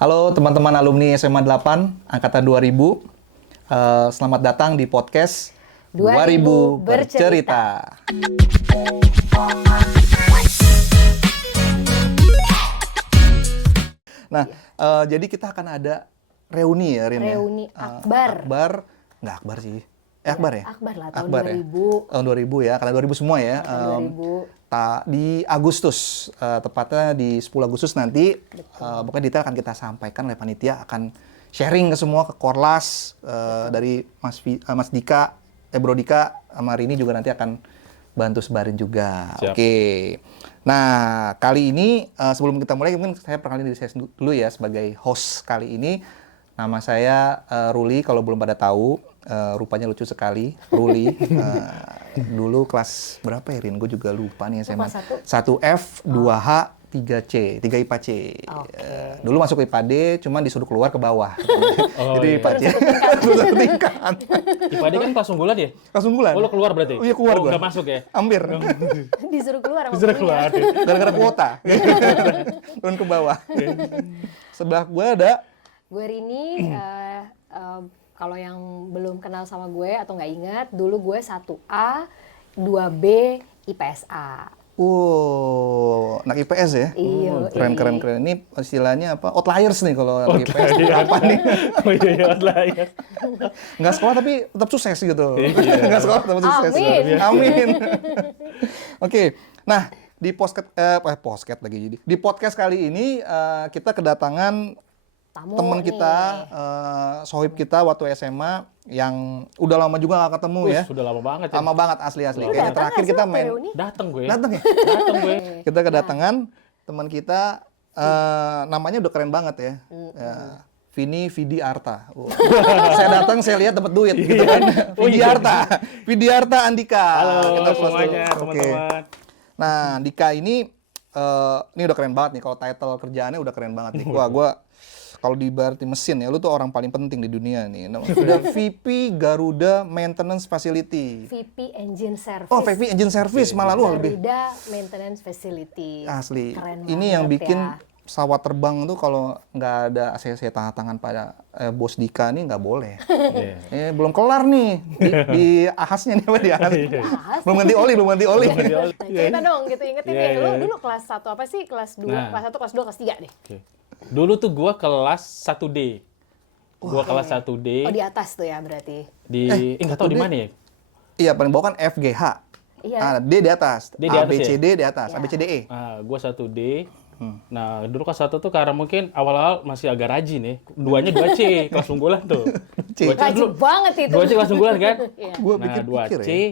Halo teman-teman alumni SMA 8 Angkatan 2000. Selamat datang di podcast 2000 Bercerita. Nah, jadi kita akan ada reuni ya, Rin. Reuni akbar. Nggak akbar sih. Akbar ya? Akbar lah, tahun Akbar 2000. Tahun 2000 ya, karena 2000 semua ya. Tahun 2000. Di Agustus, tepatnya di 10 Agustus nanti, pokoknya detail akan kita sampaikan oleh panitia, akan sharing ke semua, ke Korlas, dari Mas Dika, Bro Dika, sama Rini juga nanti akan bantu sebarin juga. Siap. Oke. Nah, kali ini sebelum kita mulai, mungkin saya perkenalkan diri saya dulu ya sebagai host kali ini. Nama saya Ruli, kalau belum pada tahu, rupanya lucu sekali, Ruli. Dulu kelas berapa ya, Rin? Gue juga lupa nih SMA. 1F, 2H, 3C, 3 IPA C. Okay. Dulu masuk IPA D, cuman disuruh keluar ke bawah. Oh, Jadi iya. IPA C. Terus tingkat. IPA D kan kelas unggulan ya? Langsung bulan. Oh, lo keluar berarti? Oh, iya, keluar Oh, gua. nggak masuk ya? Hampir. Disuruh keluar sama Disuruh gurunya. keluar. Gara-gara kuota. Turun ke bawah. Sebelah gue ada Gue Rini, kalau yang belum kenal sama gue atau nggak ingat, dulu gue 1A, 2B, IPSA. anak IPS ya? Iya. Keren. Ini istilahnya apa? Outliers nih kalau anak IPS. Outliers. Apa nih? Oh iya, lah ya. Nggak sekolah tapi tetap sukses gitu. Iya. Nggak sekolah tetap sukses. Amin. Amin. Oke, nah di podcast lagi jadi. Di podcast kali ini kita kedatangan Tamu teman nih. kita, sohib kita waktu SMA yang udah lama juga nggak ketemu ya. Sudah lama banget ya. Lama banget asli. Lu Kayaknya datang terakhir nggak sih kita waktu main. reuni? Dateng gue. Datang ya? Dateng gue. Kita kedatangan teman kita, namanya udah keren banget ya. Vidi Arta. Wah. Saya datang, saya lihat dapat duit gitu kan. Vidi Arta Andika. Halo Kita close semuanya, dulu. Oke. teman-teman. Nah, Andika ini udah keren banget nih. Kalau title kerjaannya udah keren banget nih. Wah, gue kalau di berarti mesin ya, lu tuh orang paling penting di dunia nih. Udah VP Garuda Maintenance Facility. VP Engine Service. Oh, VP Engine Service malah lu lebih. Garuda Maintenance Facility. Asli. Keren Ini yang banget bikin ya. pesawat terbang tuh kalau nggak ada ACC tangan pada bos Dika nih nggak boleh. Iya. Belum kelar nih di ahasnya nih, apa di ahas. Belum ganti oli. Nah, cerita dong gitu, ingetin Iya, deh. iya. Dulu kelas 1 apa sih? Kelas 2, Nah. kelas 1, kelas 2, kelas 3 deh. Oke. Dulu tuh gue kelas 1D. Gue kelas 1D Oh, di atas tuh ya berarti. di nggak tahu di 1D. mana ya. Iya, paling bawah kan FGH. Iya. D di atas. D di atas ya? ABCD di atas. Ya. ABCDE. Nah, gue 1D. Nah, dulu kelas 1 tuh karena mungkin awal-awal masih agak rajin ya. Duanya 2C, kelas unggulan tuh. C. 2C Rajin dulu. banget itu. 2C kelas unggulan kan? Iya. Gua Nah, pikir-pikir 2C. ya.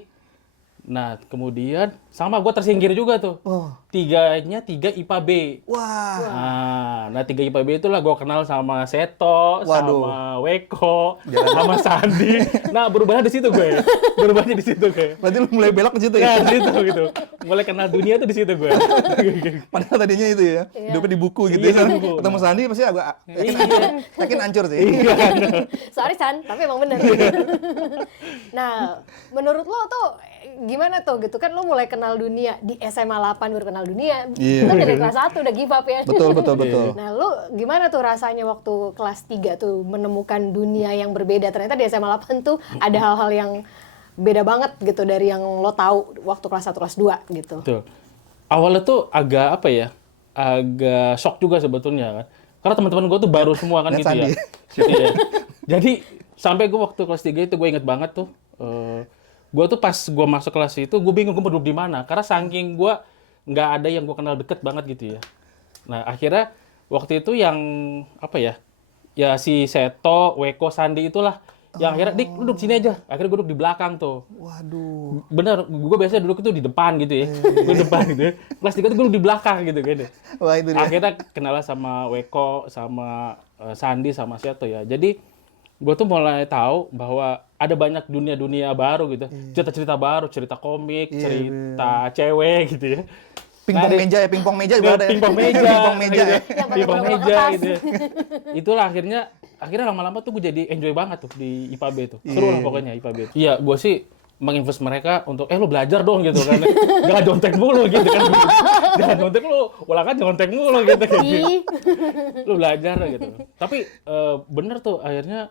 Nah, kemudian sama gue tersingkir juga tuh. Oh. 3-nya 3 IPA B. Wah. Nah 3 IPA B itulah gue kenal sama Seto, Waduh. sama Weko, sama Sandi. Nah, berubahnya di situ gue. Berubahnya di situ gue. Berarti lu mulai belok ke situ ya. Ya, di situ gitu. Mulai kenal dunia tuh di situ gue. Padahal tadinya itu ya. Iya. Hidupnya di buku gitu ya. Iya, di buku. Ketemu Sandi pasti agak yakin hancur sih. Sorry San, tapi emang bener. Nah, menurut lo tuh gimana tuh gitu kan lo mulai kenal dunia di SMA 8 baru kenal dunia. Iya. Kan dari kelas 1 udah give up ya. Betul. Nah, lo gimana tuh rasanya waktu kelas 3 tuh menemukan dunia yang berbeda? Ternyata di SMA 8 tuh ada hal-hal yang beda banget gitu dari yang lo tahu waktu kelas 1 kelas 2 gitu. Tuh. Awalnya tuh agak apa ya? Agak shock juga sebetulnya kan. Karena teman-teman gue tuh baru semua kan Lihat gitu ya. Sandi. Gitu ya. Jadi sampai gue waktu kelas 3 itu gue inget banget tuh. Gue tuh pas gue masuk kelas itu gue bingung gue mau duduk di mana. Karena saking gue nggak ada yang gue kenal deket banget gitu ya. Nah akhirnya waktu itu yang apa ya? Ya si Seto, Weko, Sandi itulah yang akhirnya Dik lu duduk sini aja. Akhirnya gue duduk di belakang tuh. Waduh. Bener, gue biasanya duduk itu di depan gitu ya. Gue di depan gitu ya. Kelas 3 tuh gue duduk di belakang gitu kan. Wah, itu dia. Akhirnya kenalan sama Weko, sama Sandi, sama Seto ya. Jadi gue tuh mulai tahu bahwa ada banyak dunia-dunia baru gitu. Cerita-cerita baru, cerita komik, Iya, cerita cewek gitu ya. Pingpong Nah, meja ya, pingpong meja juga ada ya. Pingpong meja, Pingpong meja gitu. ya. Yang pakai Pingpong bola-bola meja kertas. gitu ya. Itulah akhirnya lama-lama tuh gue jadi enjoy banget tuh di IPA B tuh. Seru lah pokoknya IPA B. Iya, gue sih menginvest mereka untuk lu belajar dong gitu kan. Jangan jontek mulu gitu kan. Jangan jontek lu, ulangan jontek mulu gitu kan. Lu belajar gitu. Tapi bener tuh akhirnya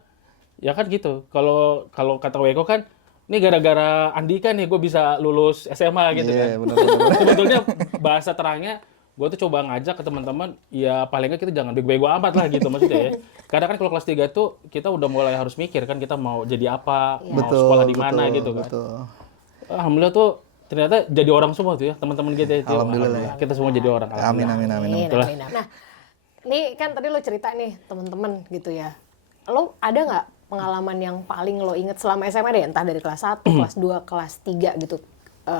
ya kan gitu. Kalau kata Weko kan ini gara-gara Andika nih gue bisa lulus SMA gitu kan. Bener. Sebetulnya bahasa terangnya gue tuh coba ngajak ke teman-teman, ya paling nggak kita jangan bego-bego amat lah gitu maksudnya ya. Karena kan kalau kelas 3 tuh kita udah mulai harus mikir kan kita mau jadi apa, mau sekolah di mana gitu kan. Alhamdulillah tuh ternyata jadi orang semua tuh ya teman-teman kita itu. Alhamdulillah. Kita semua jadi orang. Amin. Nah, ini kan tadi lo cerita nih teman-teman gitu ya. Lo ada nggak pengalaman yang paling lo inget selama SMA deh, entah dari kelas 1, kelas 2, kelas 3 gitu.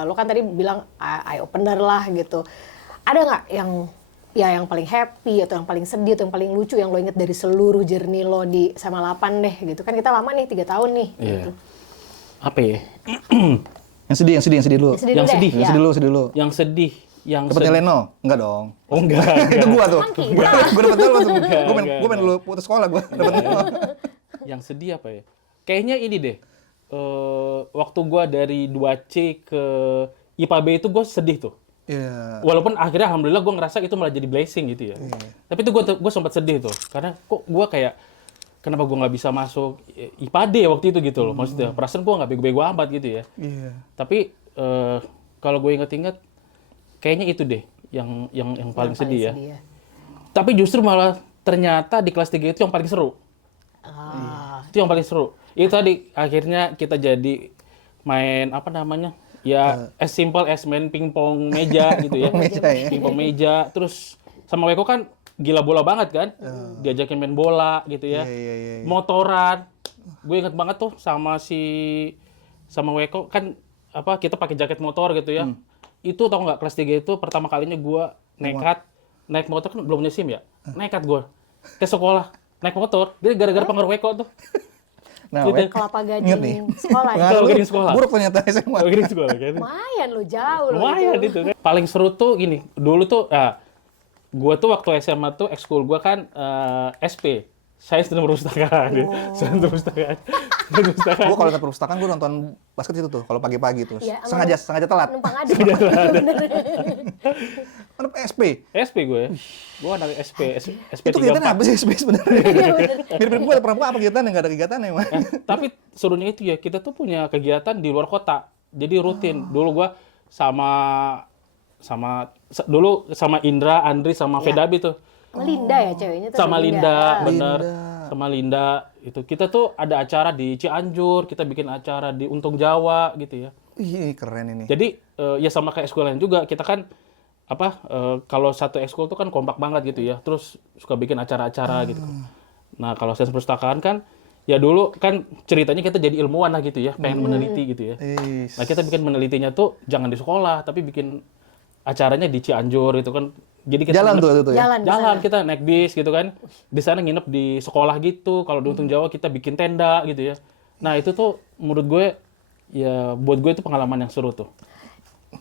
Lo kan tadi bilang eye opener lah gitu. Ada nggak yang paling happy atau yang paling sedih atau yang paling lucu yang lo inget dari seluruh journey lo di SMA 8 deh gitu. Kan kita lama nih 3 tahun nih gitu. Apa ya? Yang sedih dulu. Yang sedih. Yang sedih. Yang Dapet Heleno? Enggak dong. Oh enggak. Itu gua tuh. Kan kita. Gua dapet Heleno langsung. Gua main dulu putus sekolah gua. Dapet Heleno. Yang sedih apa ya? Kayaknya ini deh. Waktu gua dari 2C ke IPA B itu gua sedih tuh. Iya. Walaupun akhirnya alhamdulillah gue ngerasa itu malah jadi blessing gitu ya. Tapi itu gue sempat sedih tuh. Karena kok gue kayak, kenapa gue nggak bisa masuk IPA D waktu itu gitu loh. Maksudnya perasaan gue nggak bego-bego amat gitu ya. Iya. Tapi kalau gue inget-inget, kayaknya itu deh yang paling sedih ya. Tapi justru malah ternyata di kelas 3 itu yang paling seru. Itu yang paling seru. Itu tadi akhirnya kita jadi main apa namanya? Ya, as simple as main pingpong meja gitu ya. Pingpong meja. Terus sama Weko kan gila bola banget kan. Diajakin main bola gitu ya. Motoran. Gue inget banget tuh sama Weko kan kita pakai jaket motor gitu ya. Itu tau nggak kelas 3 itu pertama kalinya gue nekat naik motor kan belum punya SIM ya. Nekat gue ke sekolah naik motor. Jadi gara-gara pengaruh Weko tuh. Nah, gitu. Kelapa Gading sekolah ya? Kelapa Gading sekolah. Buruk ternyata SMA. Kelapa Gading sekolah kan. Lumayan lo, jauh lo. Lumayan itu kan. Paling seru tuh gini, dulu tuh gue tuh waktu SMA tuh ekskul gue kan SP, Sains dan Perpustakaan. Sains dan Perpustakaan. Gue kalau ke perpustakaan gue nonton basket itu tuh kalau pagi-pagi tuh. Ya, sengaja telat. Numpang aja. Anak SP. SP gue. Gue anak SP Itu 34. kegiatannya apa sih SP sebenarnya? Mirip-mirip gue ada perempuan apa kegiatan yang nggak ada kegiatan emang. Tapi serunya itu ya, kita tuh punya kegiatan di luar kota. Jadi rutin. Dulu gue dulu sama Indra, Andri, sama Fedabi tuh. Sama Linda ya ceweknya tuh. Sama Linda, bener. Linda. Sama Linda itu. Kita tuh ada acara di Cianjur, kita bikin acara di Untung Jawa gitu ya. Ih, keren ini. Jadi ya sama kayak ekskul lain juga, kita kan kalau satu ekskul tuh kan kompak banget gitu ya. Terus suka bikin acara-acara gitu. Nah, kalau Sains Perpustakaan kan ya dulu kan ceritanya kita jadi ilmuwan lah gitu ya, pengen meneliti gitu ya. Nah, kita bikin menelitinya tuh jangan di sekolah, tapi bikin acaranya di Cianjur itu kan. Jadi kita Jalan tuh ya. Jalan kita naik bis gitu kan. Di sana nginep di sekolah gitu. Kalau di Untung Jawa kita bikin tenda gitu ya. Nah, itu tuh menurut gue ya buat gue itu pengalaman yang seru tuh.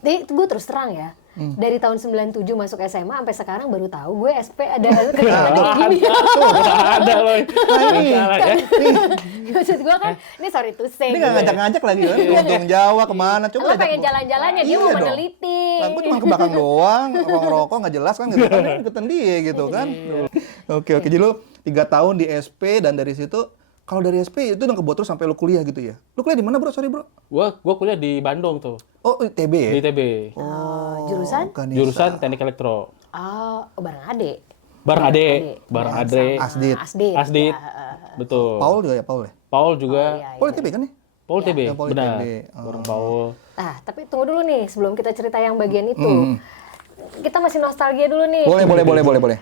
Jadi gue terus terang ya. Dari tahun 97 masuk SMA sampai sekarang baru tahu gue SP ada kegiatan kayak gini. Ada loh. Maksud gue kan, ini sorry to say. Ini nggak ngajak-ngajak lagi kan? Untung Jawa kemana? Coba Lo pengen jalan-jalannya, dia mau meneliti. Lah, gue cuma ke belakang doang, rokok nggak jelas kan gitu kan, ikutan dia gitu kan. Oke, jadi lu 3 tahun di SP dan dari situ, kalau dari SP itu udah kebuat terus sampai lu kuliah gitu ya? Lu kuliah di mana bro? Sorry bro. Gua kuliah di Bandung tuh. Oh, ITB ya? Di ITB. Jurusan? Jurusan Teknik Elektro. Bareng Ade. Bareng Ade. Asdit. Betul. Paul juga ya, Paul ya? Paul juga. Paul ITB kan ya? Paul TB, Ya, Paul benar. ITB. Bareng Paul. Tapi tunggu dulu nih, sebelum kita cerita yang bagian itu. Kita masih nostalgia dulu nih. Boleh.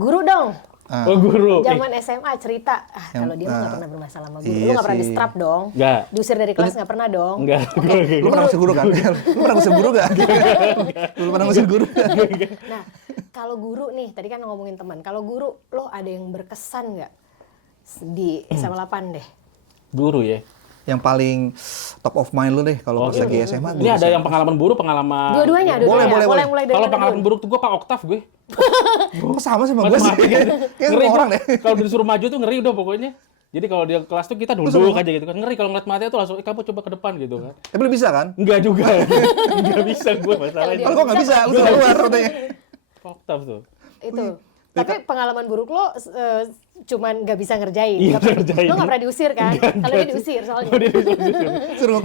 Guru dong. Oh, guru. Zaman SMA cerita, kalau dia mah nggak pernah bermasalah sama guru. Lu nggak pernah di-strap dong? Nggak. Diusir dari kelas nggak pernah dong? Enggak. Lu pernah ngusir guru kan? Lu pernah ngusir guru gak? Lu pernah ngusir guru gak? Nah, kalau guru nih, tadi kan ngomongin teman. Kalau guru, lo ada yang berkesan nggak di SMA 8 deh? Guru ya. Yang paling top of mind lu deh kalau pas lagi SMA. Ini ada yang pengalaman buruk, pengalaman. Dua-duanya. Boleh. Mulai dari Kalau mana pengalaman dulu? buruk tuh gue Pak Oktav gue. Kok sama sih sama gue sih? Matematika. Kayak Ngeri semua orang gua. deh. Kalau disuruh maju tuh ngeri udah pokoknya. Jadi kalau dia kelas tuh kita duduk aja gitu kan. Ngeri kalau ngeliat matanya tuh langsung, kamu coba ke depan gitu kan. Tapi lu bisa kan? Enggak juga. Enggak bisa gue masalahnya. Kalau gua nggak bisa, lu keluar katanya. Fakta tuh. Itu. Tapi pengalaman buruk lo cuman nggak bisa ngerjain. Iya, Nggak pernah- ngerjain. Lo nggak pernah diusir kan? Kalau dia diusir soalnya. Oh, dia disuruh.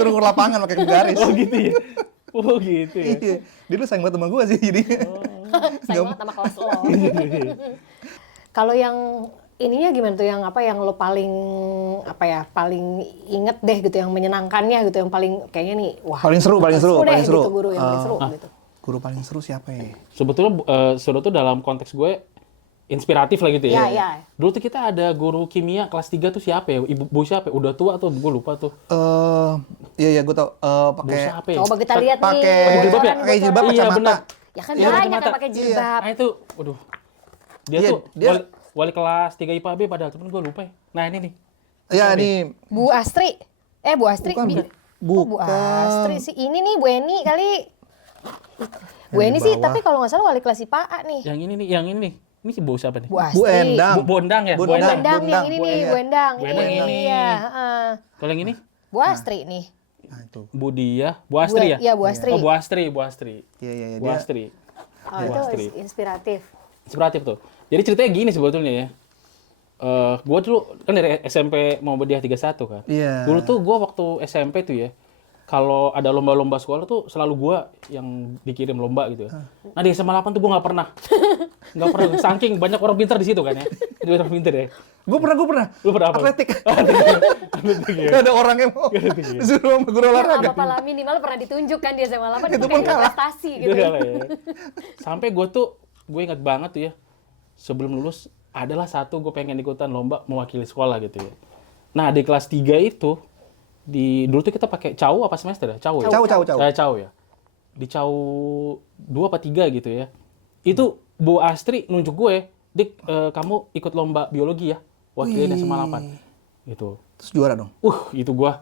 Suruh ngukur lapangan pakai garis. Oh gitu ya. Oh gitu ya. Iya. Dia lu sayang banget sama gua sih jadi. Sayang banget sama kelas lo. Kalau yang ininya gimana tuh, yang apa yang lo paling apa ya, paling inget deh gitu, yang menyenangkannya gitu, yang paling kayaknya nih wah Paling seru deh paling seru. gitu, guru yang paling seru gitu. Guru paling seru siapa ya? Sebetulnya seru tuh dalam konteks gue inspiratif lah gitu ya. Iya, iya. Dulu tuh kita ada guru kimia kelas 3 tuh siapa ya? Ibu Bu siapa ya? Udah tua tuh, gue lupa tuh. Iya gua tau Bu pakai siapa ya? Coba kita lihat nih. pakai jilbab ya? pakai jilbab Iya, kacamata. benar. Ya kan Iya, banyak kacamata. yang pakai jilbab. Nah itu, waduh. Dia Iya, tuh dia- wali kelas 3 IPA B padahal, temen gue lupa ya. Nah ini nih. Iya ini Bu Astri. Bu Astri. Bukan, Kok Bu bukan. Astri sih. Ini nih Bu Eni kali. Bu Eni di sih, bawah. tapi kalau nggak salah wali kelas IPA A nih. Yang ini nih, yang ini nih. Ini si Bu siapa nih? Bu Astri. Bu Endang. Bu Endang ya? Bu Bu Endang. Endang yang ini Bu nih, Endang. Bu Endang. Bu Endang ini. Iya, heeh. Kalau yang ini? Bu Astri nih. Nah itu. Bu Dia, Bu Astri ya? Iya, Bu Astri. Oh, Bu Astri, Bu Astri. Iya Bu dia. Astri. Oh, Bu itu Astri. inspiratif. Inspiratif tuh. Jadi ceritanya gini sebetulnya ya. Gue dulu kan dari SMP Muhammadiyah 31 kan. Iya. Dulu tuh gue waktu SMP tuh ya, kalau ada lomba-lomba sekolah tuh selalu gue yang dikirim lomba gitu ya. Nah di SMA 8 tuh gue nggak pernah. Nggak pernah, saking banyak orang pintar di situ kan ya. Jadi orang pintar ya. Gue pernah. Lu pernah apa? Atletik. Atletik ya. Gak ada orang yang mau disuruh sama guru Ya nggak olahraga. apa-apa lah, minimal pernah ditunjukkan di SMA 8 Itu itu pun kayak kalah. prestasi Itu gitu. kalah ya. Sampai gue ingat banget tuh ya, sebelum lulus adalah satu gue pengen ikutan lomba mewakili sekolah gitu ya. Nah di kelas 3 itu, dulu tuh kita pakai CAU apa semester ya? CAU ya? Cau. Saya CAU ya. Di CAU 2 apa 3 gitu ya. Itu Bu Astri nunjuk gue, Dik, kamu ikut lomba biologi ya, wakilin SMA 8. Gitu. Terus juara dong. Itu gue,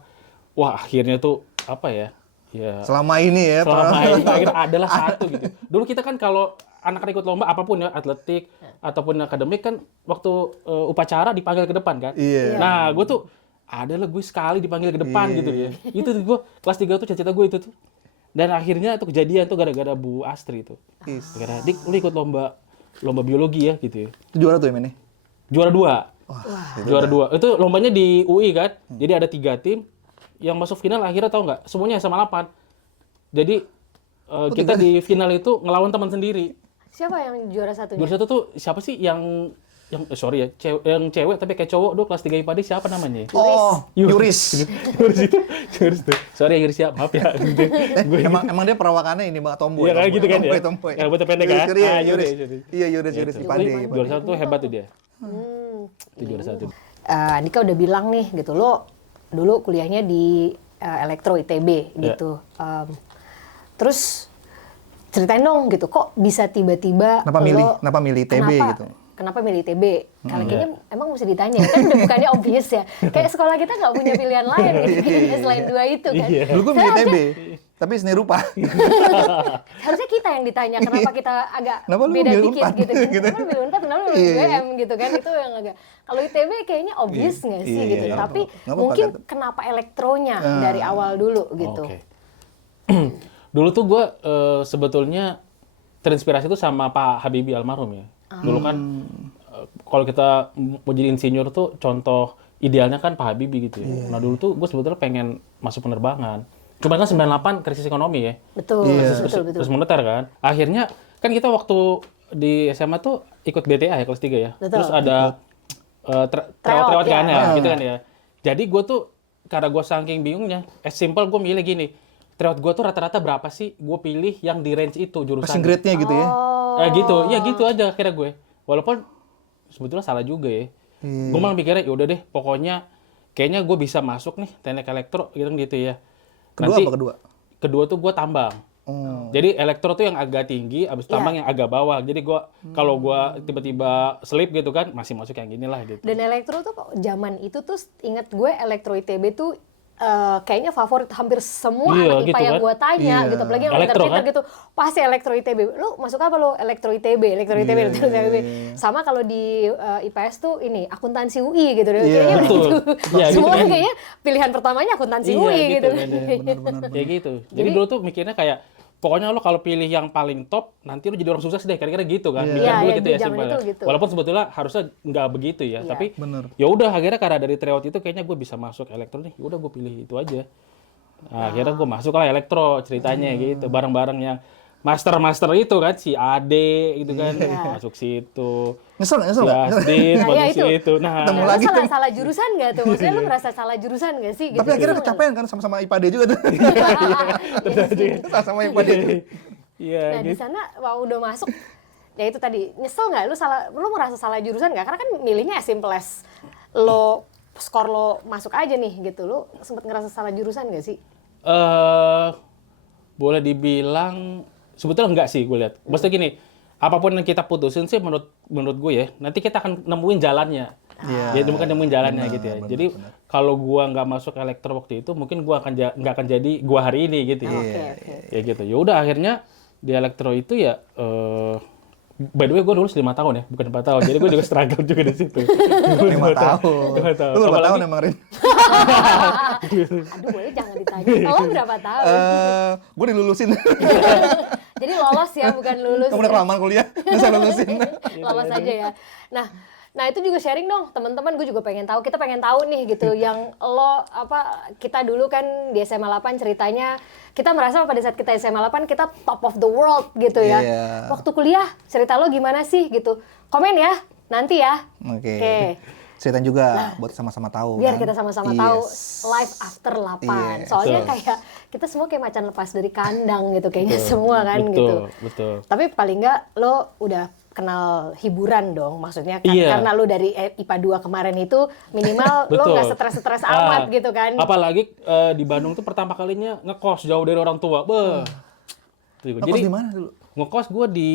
wah akhirnya tuh apa ya? Ya Selama ini ya. selama ini akhirnya adalah satu gitu. Dulu kita kan kalau anak-anak ikut lomba apapun ya, atletik ataupun akademik kan waktu upacara dipanggil ke depan kan. Iya. Nah, gue tuh adalah gue sekali dipanggil ke depan gitu ya. Itu tuh gue kelas 3 tuh cita-cita gue itu tuh. Dan akhirnya tuh kejadian tuh gara-gara Bu Astri itu. Is. Gara-gara, Dik, lu ikut lomba biologi ya gitu ya. Itu juara tuh ya mainnya. Juara 2. Wah. Juara 2. Itu lombanya di UI kan. Jadi ada 3 tim. Yang masuk final akhirnya tahu nggak? Semuanya sama 8. Jadi kita di final itu ngelawan teman sendiri. Siapa yang juara satunya? Juara 1 tuh siapa sih yang sorry ya, yang cewek tapi kayak cowok dulu kelas 3 IPA D siapa namanya? Oh, Yuris. Juris tuh. Sorry Yuris ya, maaf ya. Gitu. Emang dia perawakannya ini Mbak tomboy. Iya kayak gitu kan ya. Tomboy. Yang rambutnya pendek kan? Iya, Ah, Yuris. Yuris. Iya, Yuris Itu. Ipade. Juara 1 tuh hebat tuh dia. Itu juara 1. Andika udah bilang nih gitu, lo dulu kuliahnya di Elektro ITB gitu. Terus ceritain dong gitu, kok bisa tiba-tiba Kenapa milih ITB gitu? Kenapa milih ITB? Kalau kayaknya emang mesti ditanya, kan udah bukannya obvious ya. Kayak sekolah kita nggak punya pilihan lain gitu, selain dua itu kan. Dulu gue milih ITB, tapi seni rupa. Harusnya kita yang ditanya kenapa kita agak Kenapa lu beda milih dikit Unpad? gitu. Gitu. Kenapa milih Unpad, kenapa milih UGM gitu kan, itu yang agak. Kalau ITB kayaknya obvious nggak sih Iya, gitu. iya. Tapi Nggak apa-apa, mungkin kan. kenapa elektronya dari awal dulu gitu. Oke. Dulu tuh gue sebetulnya terinspirasi tuh sama Pak Habibie almarhum ya. Dulu kan kalau kita mau jadi insinyur tuh contoh idealnya kan Pak Habibie gitu ya. Nah dulu tuh gue sebetulnya pengen masuk penerbangan. Cuma kan 98 krisis ekonomi ya. Betul, betul. Terus moneter kan. Akhirnya kan kita waktu di SMA tuh ikut BTA ya kelas 3 ya. Betul. Terus ada tryout kan ya, gitu kan ya. Jadi gue tuh karena gue saking bingungnya, simple gue milih gini. Tryout gue tuh rata-rata berapa sih? Gue pilih yang di range itu Passing jurusan. grade-nya gitu ya. Gitu, ya gitu aja akhirnya gue. Walaupun sebetulnya salah juga ya. Gue malah mikirnya ya udah deh, pokoknya kayaknya gue bisa masuk nih teknik elektro gitu ya. Kedua apa kedua? Kedua tuh gue tambang. Oh. Jadi elektro tuh yang agak tinggi, abis tambang yang agak bawah. Jadi gue kalau gue tiba-tiba slip gitu kan, masih masuk yang gini lah gitu. Dan elektro tuh kok zaman itu tuh inget gue elektro ITB tuh kayaknya favorit hampir semua Iya, anak IPA gitu yang kan. gue tanya Iya. gitu, apalagi yang Elektro, pinter-pinter kan? gitu, pasti elektro ITB. Lu masuk apa lu? Elektro ITB, elektro ITB, Iya, elektro ITB. iya. Sama kalau di IPS tuh ini akuntansi UI gitu deh. Iya. Kayaknya udah Betul. gitu. Iya, gitu Semua kan. kayaknya pilihan pertamanya akuntansi Iya, UI gitu gitu. kan, iya. Benar-benar. Kayak gitu. Jadi Jadi- dulu tuh mikirnya kayak pokoknya lo kalau pilih yang paling top, nanti lo jadi orang sukses deh, kira-kira gitu kan. Iya. Mikir Iya, dulu iya, gitu di ya zaman simpel itu ya. gitu. Walaupun sebetulnya harusnya nggak begitu ya, Iya. tapi Bener. ya udah akhirnya karena dari tryout itu kayaknya gue bisa masuk elektro nih, udah gue pilih itu aja. Nah, akhirnya gue masuk lah elektro ceritanya gitu, bareng-bareng yang master itu kan, si Ade gitu kan, Iya. masuk situ. Nyesel Si nggak? Asdin Nah, masuk ya itu. situ. Nah, Ketemu Nah, lagi lu tuh. salah jurusan nggak tuh? Maksudnya lu merasa salah jurusan nggak sih? Tapi akhirnya kecapean kan sama-sama IPAD juga tuh. Sama-sama IPAD. iya Nah di gitu. sana wah udah masuk, ya itu tadi nyesel nggak? Lu merasa salah jurusan nggak? Karena kan milihnya as simple as lo skor lo masuk aja nih gitu. Lu sempet ngerasa salah jurusan nggak sih? Boleh dibilang sebetulnya enggak sih gue lihat. Maksudnya gini, apapun yang kita putusin sih menurut gue ya, nanti kita akan nemuin jalannya. Iya. Ya bukan nemuin jalannya Benar, gitu ya. benar, Jadi benar. kalau gua nggak masuk elektro waktu itu, mungkin gua nggak akan jadi gua hari ini gitu ya. Oke oke. Ya gitu. Ya udah akhirnya di elektro itu ya by the way gue lulus 5 tahun ya, bukan 4 tahun. Jadi gue juga struggle juga di situ. 5 tahun. 5 tahun. Lu berapa Apalagi- tahun emang, Rin? Aduh boleh jangan ditanya. Lo berapa tahun? Gue dilulusin. Jadi lolos ya bukan lulus. Kamu udah kelamaan kuliah, bisa lulusin. Lolos aja ya. Nah itu juga sharing dong teman-teman, gue juga pengen tahu, kita pengen tahu nih gitu yang lo kita dulu kan di SMA 8 ceritanya kita merasa pada saat kita SMA 8 kita top of the world gitu ya. Iya. Waktu kuliah cerita lo gimana sih gitu? Komen ya nanti ya. Oke. Ceritain juga buat sama-sama tahu. Biar kan? kita sama-sama Yes. tahu life after 8. Yes. Soalnya Betul. kayak kita semua kayak macan lepas dari kandang gitu kayaknya semua kan gitu. Betul. Tapi paling nggak lo udah kenal hiburan dong, maksudnya Iya. karena lo dari IPA 2 kemarin itu minimal lo Betul. nggak stres-stres amat gitu kan. Apalagi di Bandung tuh pertama kalinya ngekos jauh dari orang tua. Beuh. Tuh, Ngekos di mana dulu? ngekos gue di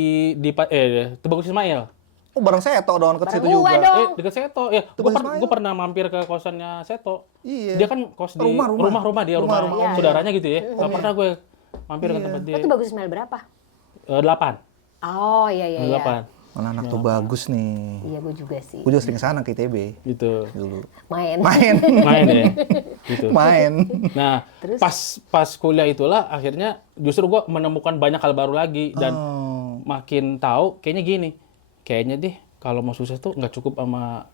Tubagus Ismail. Oh, bareng Seto dong deket Bareng situ gua juga. dong. Dekat Seto. Ya, Tubagus Ismail. gue pernah mampir ke kosannya Seto. Iya. Dia kan kos di rumah dia, rumah Iya, saudaranya gitu ya. Nggak pernah gue mampir ke tempat dia. Lo tuh bagus Ismail berapa? 8. Oh iya. 8. Mana anak tuh bagus nih. Iya gue juga sih. Gue juga sering kesana ke ITB Gitu. dulu. Main. Main. Main ya. Gitu. Main. Nah, Terus? pas kuliah itulah akhirnya justru gue menemukan banyak hal baru lagi dan Oh. makin tahu kayaknya gini. Kayaknya deh kalau mau sukses tuh nggak cukup sama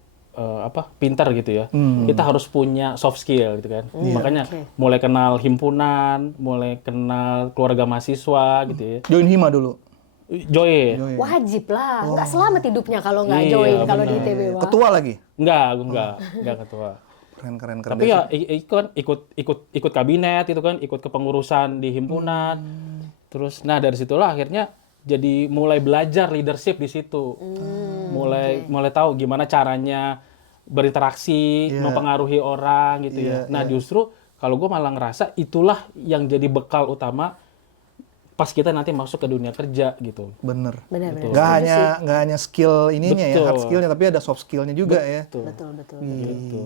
pintar gitu ya. Kita harus punya soft skill gitu kan. Makanya Oke. mulai kenal himpunan, mulai kenal keluarga mahasiswa gitu ya. Join Hima dulu. Join. Join. Wajib lah, nggak selamat hidupnya kalau nggak Iya, join kalau di benar. ITB mah. Ketua lagi. Enggak, gue enggak ketua. Keren. Tapi ya ikut kabinet gitu kan, ikut kepengurusan di himpunan. Terus dari situlah akhirnya jadi mulai belajar leadership di situ. Mulai tahu gimana caranya berinteraksi, Iya. mempengaruhi orang gitu ya. Nah, justru kalau gue malah ngerasa itulah yang jadi bekal utama pas kita nanti masuk ke dunia kerja gitu. Bener. Benar. Nggak hanya skill ininya ya, Betul. hard skillnya, tapi ada soft skillnya juga ya. Betul. Gitu.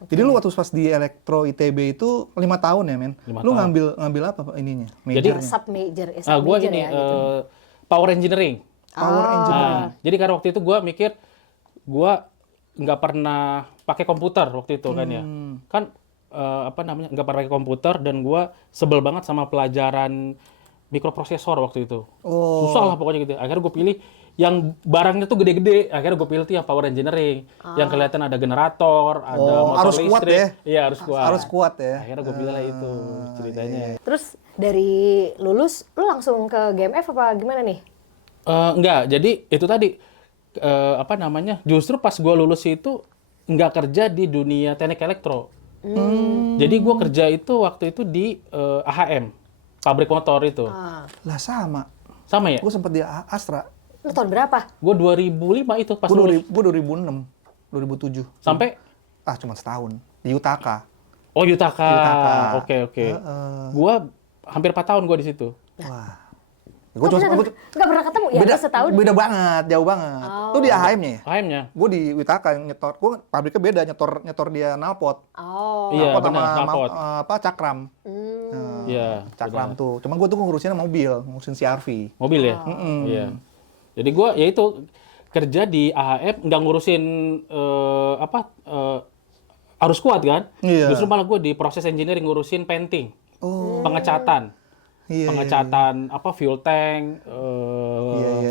Jadi lu waktu pas di Elektro ITB itu 5 tahun ya, men? 5 Lu tahun. ngambil apa ininya? Jadi- Majornya? Sub major, Gue major ini ya, gitu. power engineering. Power engineering. Jadi karena waktu itu gue mikir gue nggak pernah pakai komputer waktu itu kan ya. Kan nggak pernah pakai komputer dan gue sebel banget sama pelajaran mikroprosesor waktu itu. Oh. Susah lah pokoknya gitu. Akhirnya gue pilih yang barangnya tuh gede-gede. Akhirnya gue pilih tuh yang power engineering. Yang kelihatan ada generator, ada Oh, motor harus kuat listrik. ya? Iya harus kuat. Harus kuat ya. Akhirnya gue pilih lah itu ceritanya. Terus dari lulus, lu langsung ke GMF apa gimana nih? Enggak, jadi itu tadi justru pas gue lulus itu nggak kerja di dunia teknik elektro. Jadi gue kerja itu waktu itu di AHM, pabrik motor itu. Lah sama. Sama ya? Gue sempet di Astra. Lu tahun berapa? Gue 2005 itu pas Gue lulus. 2006, 2007. Sampai Cuma setahun. Di Utaka. Yutaka. Yutaka. Oke. Gue hampir 4 tahun gue di situ. Wah. Gue cuma nggak pernah ketemu ya? beda, Setahun? beda banget, jauh banget. Oh. Lu di AHM-nya ya? AM-nya. Gue di Witaka nyetor, gue pabriknya beda, nyetor dia knalpot. Oh. Iya, Knalpot benar, knalpot. cakram. Iya. Cakram tuh. Cuma gue tuh ngurusinnya mobil, ngurusin CR-V. Mobil ya? Iya. Jadi gue ya itu kerja di AHM nggak ngurusin arus kuat kan? Iya. Justru malah gue di proses engineering ngurusin painting, pengecatan, Iya, pengecatan fuel tank,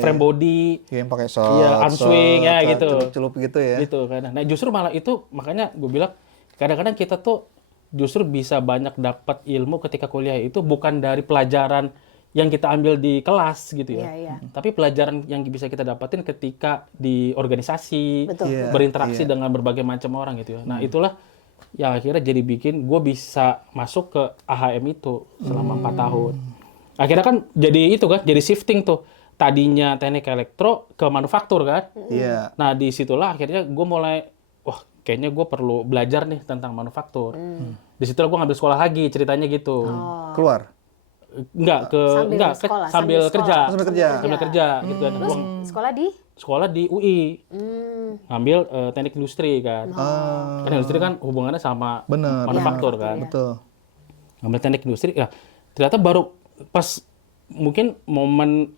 frame body, Iya, yang pakai Iya, arm swing, ya, gitu. celup gitu ya. gitu kan. Nah justru malah itu makanya gue bilang kadang-kadang kita tuh justru bisa banyak dapat ilmu ketika kuliah itu bukan dari pelajaran yang kita ambil di kelas gitu ya. Iya, iya. Tapi pelajaran yang bisa kita dapatin ketika di organisasi, Betul. Iya, berinteraksi dengan berbagai macam orang gitu ya. Nah, itulah yang akhirnya jadi bikin gue bisa masuk ke AHM itu selama 4 tahun. Akhirnya kan jadi itu kan, jadi shifting tuh. Tadinya teknik elektro ke manufaktur kan. Iya. Nah, disitulah akhirnya gue mulai, wah kayaknya gue perlu belajar nih tentang manufaktur. Disitulah gue ngambil sekolah lagi ceritanya gitu. Keluar. Enggak Sambil sekolah, sambil sambil kerja. sekolah. Sambil kerja. Sambil kerja gitu kan. Terus Gua sekolah di? sekolah di UI. Ngambil teknik industri kan. Kan industri kan hubungannya sama Bener. manufaktur Iya, kan. Betul. Ngambil teknik industri ya. Ternyata baru pas mungkin momen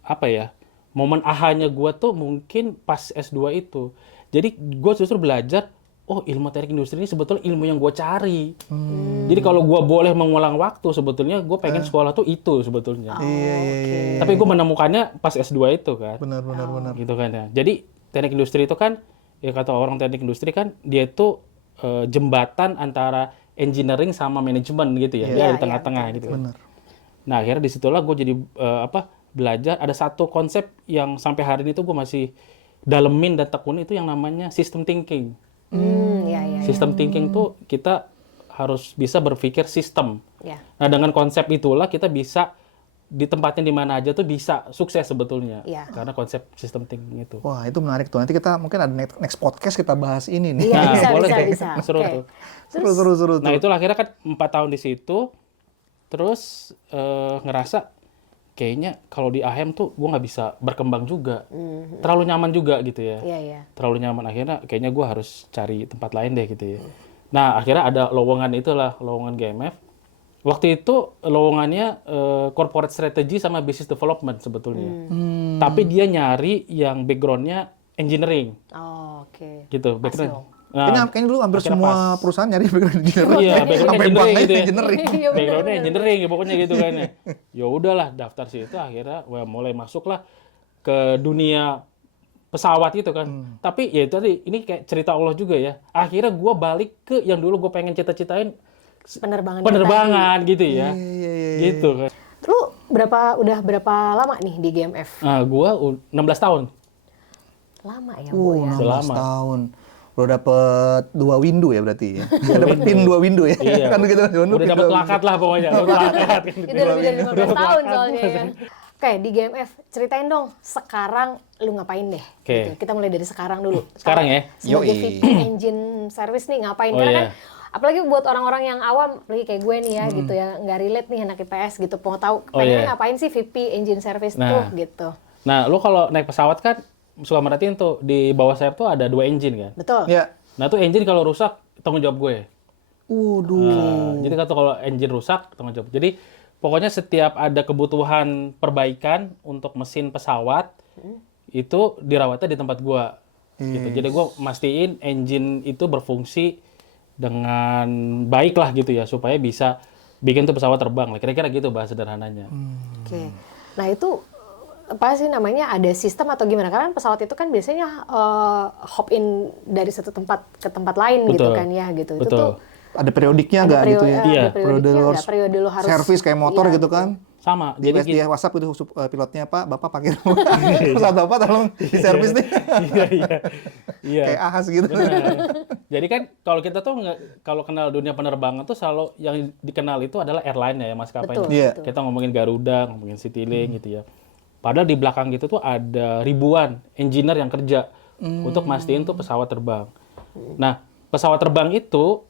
momen ahanya gue tuh mungkin pas S2 itu. Jadi gue justru belajar, oh ilmu teknik industri ini sebetulnya ilmu yang gue cari. Jadi kalau gue boleh mengulang waktu, sebetulnya gue pengen sekolah tuh itu sebetulnya. Iya. Tapi gue menemukannya pas S2 itu kan. Benar. Gitu kan ya. Jadi teknik industri itu kan, ya kata orang teknik industri kan, dia itu jembatan antara engineering sama manajemen gitu ya. Dia Iya, di tengah-tengah gitu. Benar. Nah akhirnya disitulah gue jadi belajar. Ada satu konsep yang sampai hari ini tuh gue masih dalemin dan tekuni itu yang namanya system thinking. Iya. System thinking tuh kita harus bisa berpikir sistem. Ya. Nah dengan konsep itulah kita bisa ditempatin di mana aja tuh bisa sukses sebetulnya. Iya. Karena konsep system thinking itu. Wah, itu menarik tuh. Nanti kita mungkin ada next podcast kita bahas ini nih. Iya, Nah, bisa, boleh bisa, tuh. bisa. Seru Oke. tuh. Seru Nah tuh. itulah akhirnya kan 4 tahun di situ, terus ngerasa kayaknya kalau di AHM tuh gue nggak bisa berkembang juga, terlalu nyaman juga gitu ya, Iya. terlalu nyaman. Akhirnya kayaknya gue harus cari tempat lain deh gitu ya. Nah akhirnya ada lowongan GMF. Waktu itu lowongannya corporate strategy sama business development sebetulnya, tapi dia nyari yang backgroundnya engineering Oh, oke. gitu, Pas background. dong. Kayaknya dulu hampir akhirnya semua pas. perusahaan nyari background engineering. Iya, background Sampai engineering banknya gitu ya. engineering. Iya, bener, Backgroundnya bener. engineering ya pokoknya gitu kan ya. Ya udahlah daftar situ akhirnya mulai masuklah ke dunia pesawat gitu kan. Tapi ya itu tadi ini kayak cerita Allah juga ya. Akhirnya gue balik ke yang dulu gue pengen cita-citain penerbangan gitu ya. Iya. Gitu kan. Lu udah berapa lama nih di GMF? Nah, gue 16 tahun. Lama ya, Bu ya. 16 Selama. tahun. Udah dapet 2 window ya berarti ya. Dapet pin 2 window ya. Iya. Kan gitu. Udah dapat plakat lah pokoknya. Dapat plakat. Itu lebih dari 15 tahun soalnya ya. Oke, di GMF ceritain dong sekarang lu ngapain deh. Oke. Gitu. Kita mulai dari sekarang dulu. Sekarang ya? Sebagai Yoi. VP Engine Service nih ngapain? Oh, Karena iya. kan apalagi buat orang-orang yang awam, apalagi kayak gue nih ya gitu ya, nggak relate nih anak IPS gitu. Mau tahu Oh, pengennya iya. ngapain sih VP Engine Service Nah. tuh gitu. Nah, lu kalau naik pesawat kan suka merhatiin tuh di bawah sayap tuh ada 2 engine kan. Betul. Ya. Nah, tuh engine kalau rusak tanggung jawab gue. Waduh. Jadi kalau engine rusak tanggung jawab. Jadi pokoknya setiap ada kebutuhan perbaikan untuk mesin pesawat itu dirawatnya di tempat gua. Gitu. Jadi gua mastiin engine itu berfungsi dengan baik lah gitu ya supaya bisa bikin tuh pesawat terbang. Kira-kira gitu bahasa sederhananya. Oke. Nah itu apa sih namanya, ada sistem atau gimana? Karena pesawat itu kan biasanya hop in dari satu tempat ke tempat lain gitu Betul. kan ya gitu. Itu Betul. tuh Ada periodiknya nggak gitu ya? Iya. ada periodiknya Periode nggak? Periode lu harus servis kayak motor iya, gitu kan? Sama. Di Jadi di WhatsApp itu pilotnya Pak, Bapak pakai pesawat Bapak tolong di servis nih. Iya. Kayak ahas gitu. Benar. Jadi kan kalau kita tuh kalau kenal dunia penerbangan tuh selalu yang dikenal itu adalah airline ya maskapainya. Betul, Iya. betul. Kita ngomongin Garuda, ngomongin Citylink gitu ya. Padahal di belakang gitu tuh ada ribuan engineer yang kerja untuk mastiin tuh pesawat terbang. Nah, pesawat terbang itu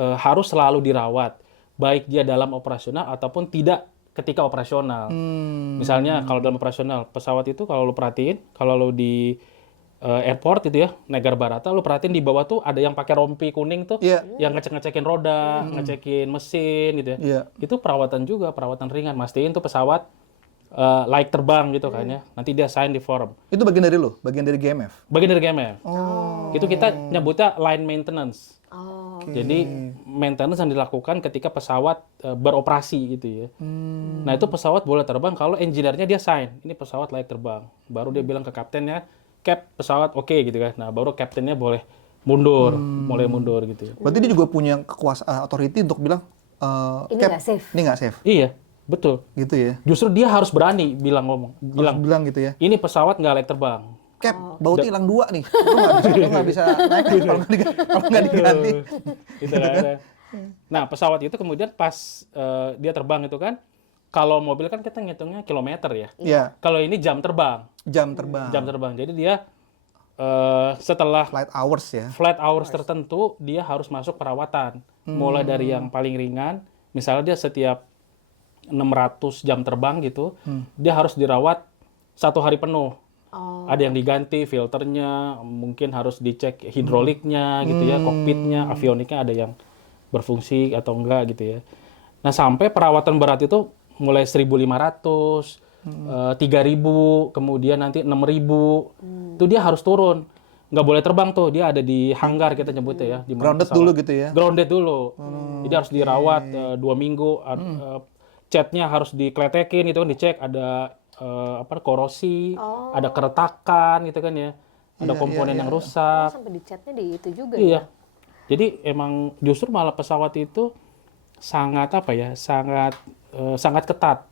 harus selalu dirawat, baik dia dalam operasional ataupun tidak ketika operasional. Misalnya kalau dalam operasional pesawat itu kalau lu perhatiin, kalau lu di airport itu ya, Negara Barata, lu perhatiin di bawah tuh ada yang pakai rompi kuning tuh, Iya. yang ngecek-ngecekin roda, ngecekin mesin gitu ya. Iya. Itu perawatan juga, perawatan ringan. Mastiin tuh pesawat layak terbang gitu kan ya. Nanti dia sign di forum. Itu bagian dari lo, bagian dari GMF. Bagian dari GMF. Itu kita nyebutnya line maintenance. Oh. Jadi maintenance yang dilakukan ketika pesawat beroperasi gitu ya. Nah itu pesawat boleh terbang kalau engineer-nya dia sign, ini pesawat layak terbang. Baru dia bilang ke kaptennya, Cap pesawat oke gitu kan. Nah baru kaptennya boleh mundur, mulai mundur gitu ya. Berarti dia juga punya kekuasaan authority untuk bilang Ini Cap, nggak safe. ini nggak safe. Iya, betul. Gitu ya. Justru dia harus berani bilang Harus bilang gitu ya. ini pesawat nggak layak terbang. Cap, bautnya hilang 2 nih. Lu nggak bisa naik kalau nggak diganti. Gitu kan. Nah pesawat itu kemudian pas dia terbang itu kan, kalau mobil kan kita ngitungnya kilometer ya. Iya, Kalau ini jam terbang. jam terbang. Jam terbang. Jadi dia setelah Flight hours ya. flight hours tertentu dia harus masuk perawatan. Mulai dari yang paling ringan, misalnya dia setiap 600 jam terbang gitu, dia harus dirawat 1 hari penuh. Ada yang diganti filternya, mungkin harus dicek hidroliknya gitu ya, kokpitnya, avioniknya ada yang berfungsi atau enggak gitu ya. Nah sampai perawatan berat itu mulai 1.500, 3.000, kemudian nanti 6.000, itu dia harus turun, nggak boleh terbang tuh, dia ada di hanggar kita nyebutnya ya, di mana Grounded pesawat. dulu gitu ya. Grounded dulu, jadi harus dirawat 2 minggu, catnya harus dikletekin gitu kan, dicek ada korosi, ada keretakan gitu kan ya, ada komponen yang rusak. Sampai di chatnya di itu juga ya. Iya. Jadi emang justru malah pesawat itu sangat sangat ketat.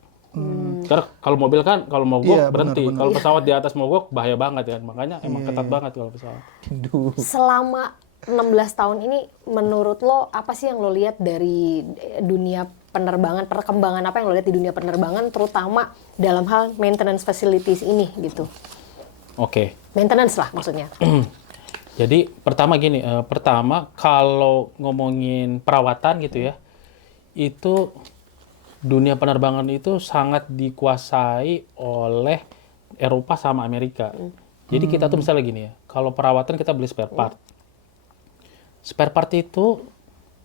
Karena kalau mobil kan kalau mogok Iya, berhenti, benar. kalau pesawat di atas mogok bahaya banget kan. Makanya emang ketat banget kalau pesawat. Aduh. Selama 16 tahun ini menurut lo apa sih yang lo lihat dari dunia penerbangan, perkembangan apa yang lo lihat di dunia penerbangan terutama dalam hal maintenance facilities ini gitu. Oke. Maintenance lah maksudnya. Jadi pertama gini, pertama kalau ngomongin perawatan gitu ya, itu dunia penerbangan itu sangat dikuasai oleh Eropa sama Amerika. Jadi kita tuh misalnya gini ya, kalau perawatan kita beli spare part. Spare part itu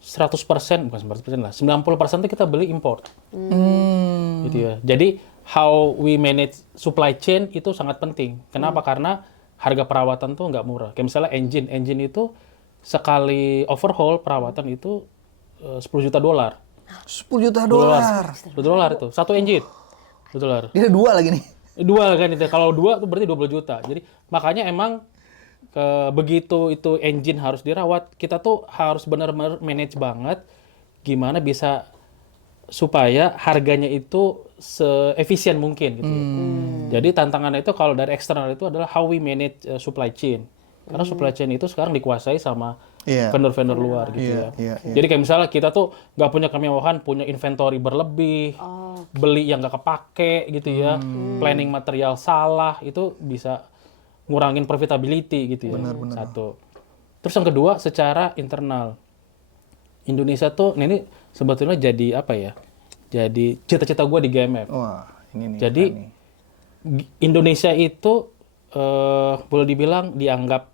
100%, bukan 100% lah, 90% itu kita beli import. Gitu ya. Jadi how we manage supply chain itu sangat penting. Kenapa? Karena harga perawatan tuh nggak murah. Kayak misalnya engine itu sekali overhaul perawatan itu $10 juta. $10 juta. $10 itu satu engine. $10. Dia ada 2 lagi nih. 2 kan itu. Kalau 2 itu berarti 20 juta. Jadi makanya emang begitu itu engine harus dirawat, kita tuh harus benar-benar manage banget gimana bisa supaya harganya itu seefisien mungkin gitu ya. Jadi tantangannya itu kalau dari eksternal itu adalah how we manage supply chain. Karena supply chain itu sekarang dikuasai sama vendor-vendor luar gitu ya. Jadi kayak misalnya kita tuh nggak punya kemewahan, punya inventory berlebih, beli yang nggak kepake gitu ya, planning material salah, itu bisa ngurangin profitability gitu ya. Satu. Terus yang kedua secara internal. Indonesia tuh ini sebetulnya jadi apa ya? Jadi cita-cita gue di GMF. Wah, ini nih. Jadi Indonesia itu boleh dibilang dianggap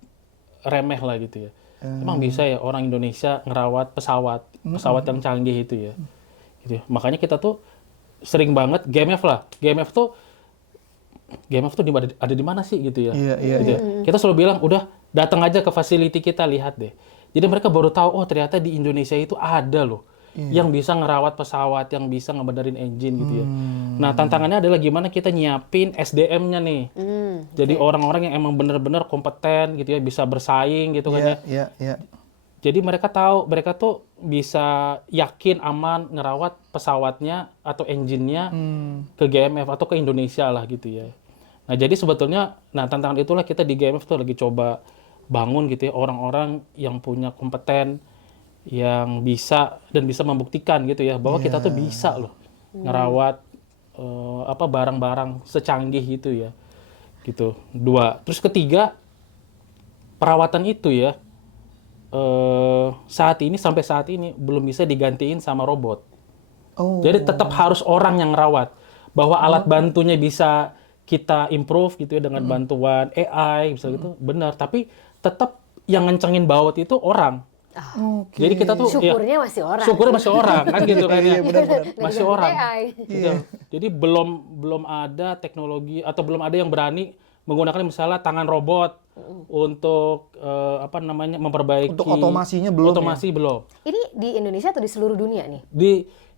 remeh lah gitu ya. Emang bisa ya orang Indonesia ngerawat pesawat yang canggih itu ya. Gitu ya. Makanya kita tuh sering banget GMF lah. GMF tuh ada di mana sih gitu ya. Gitu ya. Kita selalu bilang udah datang aja ke facility kita, lihat deh. Jadi mereka baru tahu oh ternyata di Indonesia itu ada loh yang bisa ngerawat pesawat, yang bisa ngebenerin engine gitu ya. Nah, tantangannya adalah gimana kita nyiapin SDM-nya nih. Jadi orang-orang yang emang bener-bener kompeten gitu ya, bisa bersaing gitu kan ya. Jadi mereka tahu, mereka tuh bisa yakin aman ngerawat pesawatnya atau engine-nya ke GMF atau ke Indonesia lah gitu ya. Nah, jadi sebetulnya tantangan itulah kita di GMF tuh lagi coba bangun gitu ya, orang-orang yang punya kompeten, yang bisa dan bisa membuktikan gitu ya bahwa kita tuh bisa loh ngerawat barang-barang secanggih itu ya. Gitu. 2. Terus ketiga, perawatan itu ya sampai saat ini belum bisa digantiin sama robot. Oh. Jadi tetap harus orang yang rawat. Bahwa alat bantunya bisa kita improve gitu ya dengan bantuan AI misalnya gitu, benar. Tapi tetap yang ngencengin baut itu orang. Oke. Jadi kita tuh Syukurnya masih orang. syukurnya masih orang kan gitu kan ya. Iya, benar-benar. Masih Ganti orang. AI. Gitu. Jadi belum ada teknologi atau belum ada yang berani menggunakan misalnya tangan robot untuk memperbaiki Untuk otomasinya belum otomasi belum. Ini di Indonesia atau di seluruh dunia nih?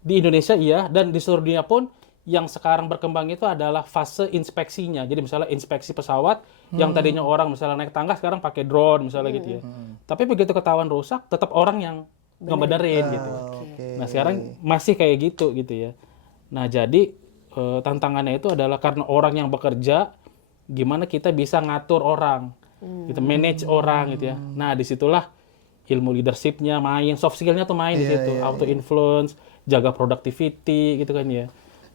Di Indonesia iya, dan di seluruh dunia pun yang sekarang berkembang itu adalah fase inspeksinya. Jadi misalnya inspeksi pesawat yang tadinya orang misalnya naik tangga sekarang pakai drone misalnya gitu ya. Tapi begitu ketahuan rusak tetap orang yang ngebenerin gitu. Oke. Nah, sekarang masih kayak gitu ya. Nah, jadi tantangannya itu adalah karena orang yang bekerja, gimana kita bisa ngatur orang, kita manage orang gitu ya. Nah, disitulah ilmu leadership-nya main, soft skill-nya tuh main di situ, auto influence, jaga productivity gitu kan ya.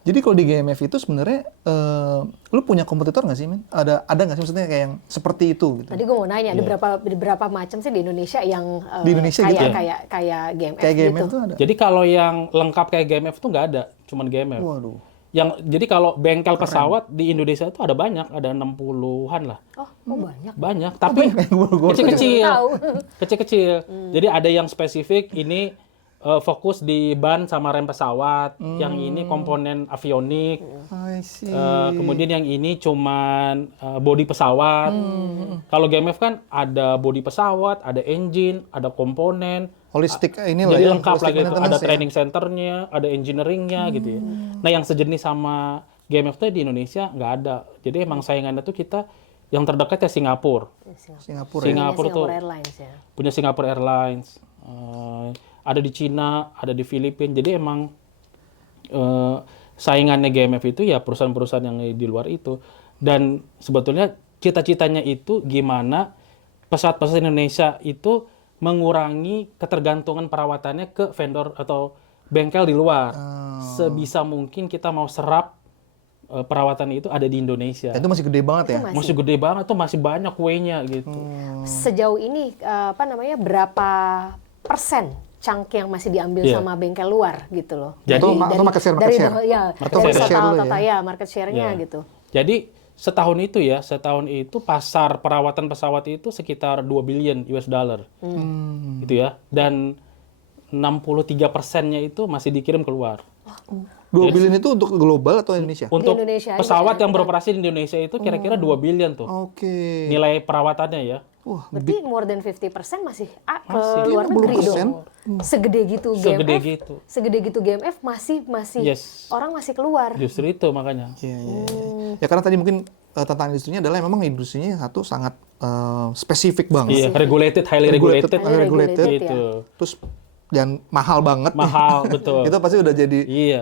Jadi kalau di GMF itu sebenarnya lu punya kompetitor nggak sih, Min? Ada nggak sih maksudnya kayak yang seperti itu gitu? Tadi gue mau nanya, ada berapa macam sih di Indonesia yang Di Indonesia kayak, gitu ya? kayak GMF Kayak GMF gitu? tuh ada. Jadi kalau yang lengkap kayak GMF tuh nggak ada, cuman GMF. Waduh. Jadi kalau bengkel pesawat di Indonesia itu ada banyak, ada 60-an lah. Oh, banyak. Banyak, tapi Gua kecil-kecil. Tahu. Kecil-kecil. Jadi ada yang spesifik ini fokus di ban sama rem pesawat, yang ini komponen avionik. I see. Kemudian yang ini cuman bodi pesawat. Kalau GMF kan ada bodi pesawat, ada engine, ada komponen. Holistik inilah Jadi ya. lengkap holistic lagi itu. Ada maintenance ya. training centernya, ada engineeringnya gitu ya. Nah yang sejenis sama GMF tuh di Indonesia nggak ada. Jadi emang saingannya tuh kita yang terdekat ya Singapura. Singapura. Punya Singapura tuh Singapore Airlines ya. punya Singapore Airlines. Ada di Cina, ada di Filipina. Jadi emang saingannya GMF itu ya perusahaan-perusahaan yang di luar itu. Dan sebetulnya cita-citanya itu gimana pesawat-pesawat Indonesia itu mengurangi ketergantungan perawatannya ke vendor atau bengkel di luar. Sebisa mungkin kita mau serap perawatan itu ada di Indonesia. Itu masih gede banget ya. Masih gede banget tuh, masih banyak kuenya gitu. Sejauh ini berapa persen chunk yang masih diambil Iya. sama bengkel luar gitu loh? Jadi- Atau market share, dari market share. ya, Market dari share. total Lu ya? total ya market share-nya Ya. gitu. Jadi setahun itu pasar perawatan pesawat itu sekitar 2 billion US dollar. Gitu ya. Dan 63%-nya itu masih dikirim keluar. 2 billion itu untuk global atau Indonesia? Untuk Indonesia aja pesawat ya, yang beroperasi di Indonesia itu kira-kira 2 billion tuh. Oke. Nilai perawatannya ya. Wah, Berarti more than 50% masih ke Masih. luar negeri 50%? dong. Segede gitu Segede GMF. gitu. Segede gitu GMF masih Yes. orang masih keluar. Justru itu makanya. iya, iya, iya. Ya karena tadi mungkin tantangan industrinya adalah memang industrinya satu sangat spesifik banget. Iya, regulated, highly regulated. highly regulated. ya. Gitu. Terus dan mahal banget. Mahal, betul. Itu pasti udah jadi Iya.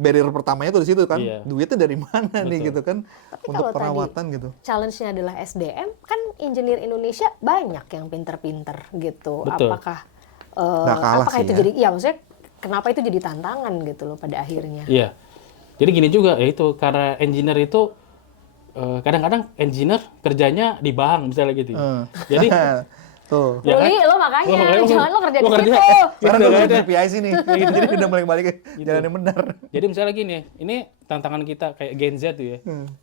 barrier pertamanya tuh di situ kan. Iya. Duitnya dari mana nih gitu kan untuk kalau tadi perawatan gitu. Challenge-nya adalah SDM, kan engineer Indonesia banyak yang pinter-pinter gitu. Betul. Apakah Nggak kalah apakah sih itu ya. jadi maksudnya kenapa itu jadi tantangan gitu loh pada akhirnya? Iya. Jadi gini juga ya itu karena engineer itu kadang-kadang engineer kerjanya di bank misalnya gitu. Jadi Tuh. ya kan? Ruli, lo makanya jangan lo kerja di Lo kerja. situ. Karena gue Gitu, kerja kan? di PIC nih. Jadi udah mulai balik ke jalan yang benar. Jadi misalnya gini, ini tantangan kita kayak Gen Z tuh ya.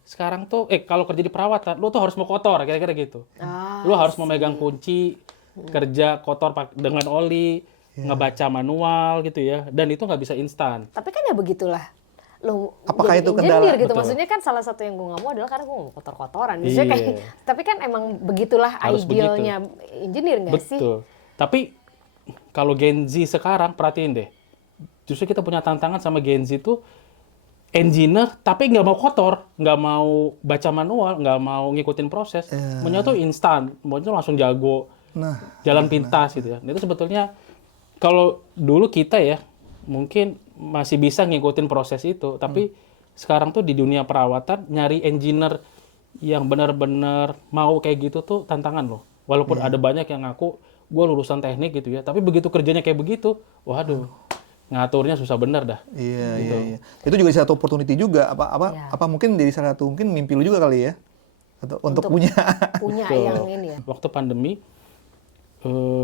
Sekarang tuh, kalau kerja di perawatan, lu tuh harus mau kotor, kira-kira gitu. Lu harus memegang kunci, kerja kotor dengan oli, ngebaca manual gitu ya. Dan itu nggak bisa instan. Tapi kan ya begitulah. Lo Apakah jadi itu kendala? engineer gitu. Betul. Maksudnya kan salah satu yang gue nggak mau adalah karena gue mau kotor-kotoran. Maksudnya Iya. kayak, tapi kan emang begitulah Harus idealnya engineer nggak sih? Betul. Tapi kalau Gen Z sekarang, perhatiin deh. Justru kita punya tantangan sama Gen Z tuh engineer tapi nggak mau kotor, nggak mau baca manual, nggak mau ngikutin proses. Maunya tuh instan, maunya tuh langsung jago, jalan pintas gitu ya. Itu sebetulnya kalau dulu kita ya mungkin masih bisa ngikutin proses itu, tapi sekarang tuh di dunia perawatan nyari engineer yang benar-benar mau kayak gitu tuh tantangan loh. Walaupun ada banyak yang ngaku gue lulusan teknik gitu ya, tapi begitu kerjanya kayak begitu, waduh, ngaturnya susah bener dah. Iya, iya. Itu juga satu opportunity juga. Apa mungkin dari salah satu mungkin mimpi lu juga kali ya? Atau untuk punya. Punya Betul. yang ini ya. Waktu pandemi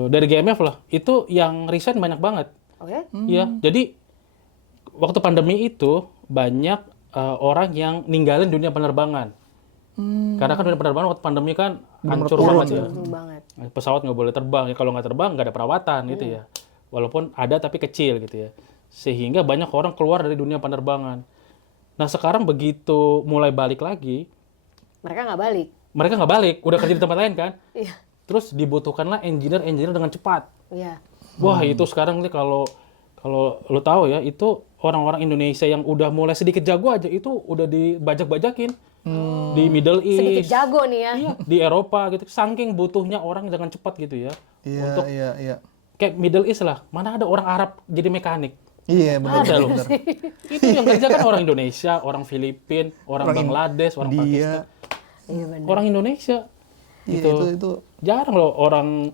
dari GMF lah, itu yang resign banyak banget. Oke. Ya, jadi waktu pandemi itu banyak orang yang ninggalin dunia penerbangan. Karena kan dunia penerbangan waktu pandemi kan hancur banget ya. Betul banget. Pesawat nggak boleh terbang. Ya, kalau nggak terbang nggak ada perawatan gitu ya. Walaupun ada tapi kecil gitu ya. Sehingga banyak orang keluar dari dunia penerbangan. Nah sekarang begitu mulai balik lagi, Mereka nggak balik. mereka nggak balik, udah kerja di tempat lain kan. Iya. Terus dibutuhkanlah engineer dengan cepat. Iya. Wah itu sekarang nih kalau lo tahu ya, itu orang-orang Indonesia yang udah mulai sedikit jago aja itu udah dibajak-bajakin di Middle Sedikit East, jago nih ya. iya, di Eropa gitu. Saking butuhnya orang dengan cepat gitu ya. Iya, Untuk iya. kayak Middle East lah, mana ada orang Arab jadi mekanik? Iya, benar. Ada loh. Itu yang kerja kan orang Indonesia, orang Filipina, orang Bangladesh, orang Pakistan, Iya benar. orang Indonesia. Iya, Gitu. itu. Jarang loh orang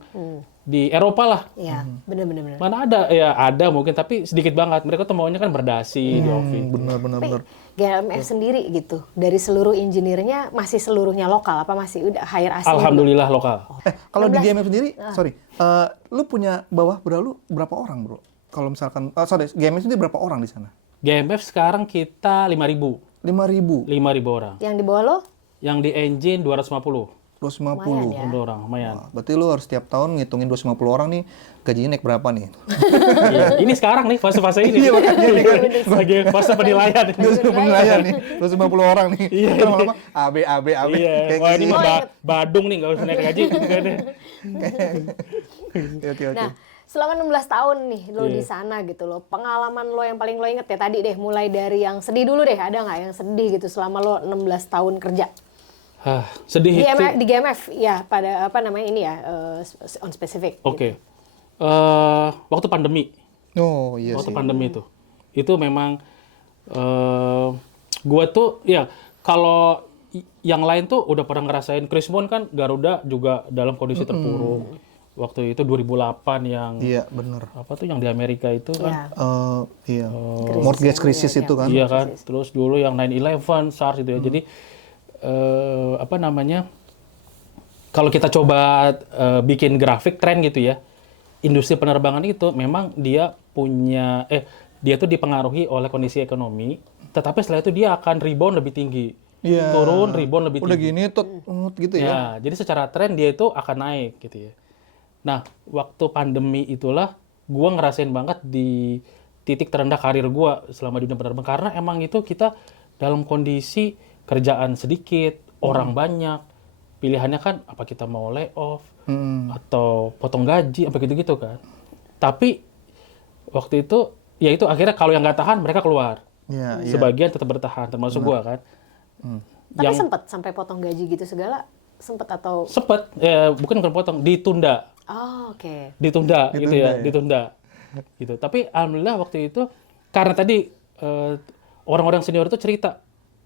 di Eropa lah. Iya, benar. Mana ada, ya ada mungkin, tapi sedikit banget. Mereka tuh maunya kan berdasi di office. Benar. GMF sendiri gitu, dari seluruh engineer-nya masih seluruhnya lokal apa masih udah hire asing? Alhamdulillah lokal. Kalau di GMF sendiri, sorry, lu punya bawah berapa orang, bro? Kalau misalkan, GMF sendiri berapa orang di sana? GMF sekarang kita 5.000. 5.000. 5.000 orang. Yang di bawah lo? Yang di engine 250. 250. Lumayan ya. Orang, lumayan. Wah, berarti lu harus setiap tahun ngitungin 250 orang nih, gajinya naik berapa nih? Iya, ini sekarang nih, fase-fase ini. Iya, makanya nih kan. Sebagai fase penilaian. Penilaian nih, 250 orang nih. Iya. Ntar lama-lama AB. Iya, Kayak wah ini gitu. mah Badung nih, nggak usah naik gaji. Oke. Nah, selama 16 tahun nih lo Iya. di sana gitu lo, pengalaman lo yang paling lo inget ya tadi deh, mulai dari yang sedih dulu deh, ada nggak yang sedih gitu selama lo 16 tahun kerja? Sedih itu. Di GMF ya, pada apa namanya ini ya, on specific. Oke. Waktu pandemi. Oh, iya Waktu sih. pandemi itu memang gua tuh ya kalau yang lain tuh udah pernah ngerasain. Chris Mon kan Garuda juga dalam kondisi terpuruk. Waktu itu 2008 yang Iya, bener. apa tuh yang di Amerika itu kan. Ya. Iya. Mortgage crisis itu kan. Iya kan. Terus dulu yang 9/11 SARS itu ya. Jadi apa namanya? Kalau kita coba bikin grafik tren gitu ya. Industri penerbangan itu memang dia punya dia tuh dipengaruhi oleh kondisi ekonomi, tetapi setelah itu dia akan rebound lebih tinggi. Iya. Turun, rebound lebih Udah tinggi. gini tuh gitu ya. Ya, jadi secara tren dia itu akan naik gitu ya. Nah, waktu pandemi itulah gua ngerasain banget di titik terendah karir gua selama di dunia penerbangan, karena emang itu kita dalam kondisi kerjaan sedikit, orang banyak. Pilihannya kan apa kita mau lay off atau potong gaji apa gitu-gitu kan. Tapi waktu itu ya itu akhirnya kalau yang nggak tahan mereka keluar. Iya. Sebagian tetap bertahan termasuk gua kan. Tapi sempet sampai potong gaji gitu segala, sempet atau? Sempet bukan potong, ditunda. Oh, oke. Ditunda gitu ya, ya. ditunda. Gitu. Tapi alhamdulillah waktu itu karena tadi orang-orang senior itu cerita,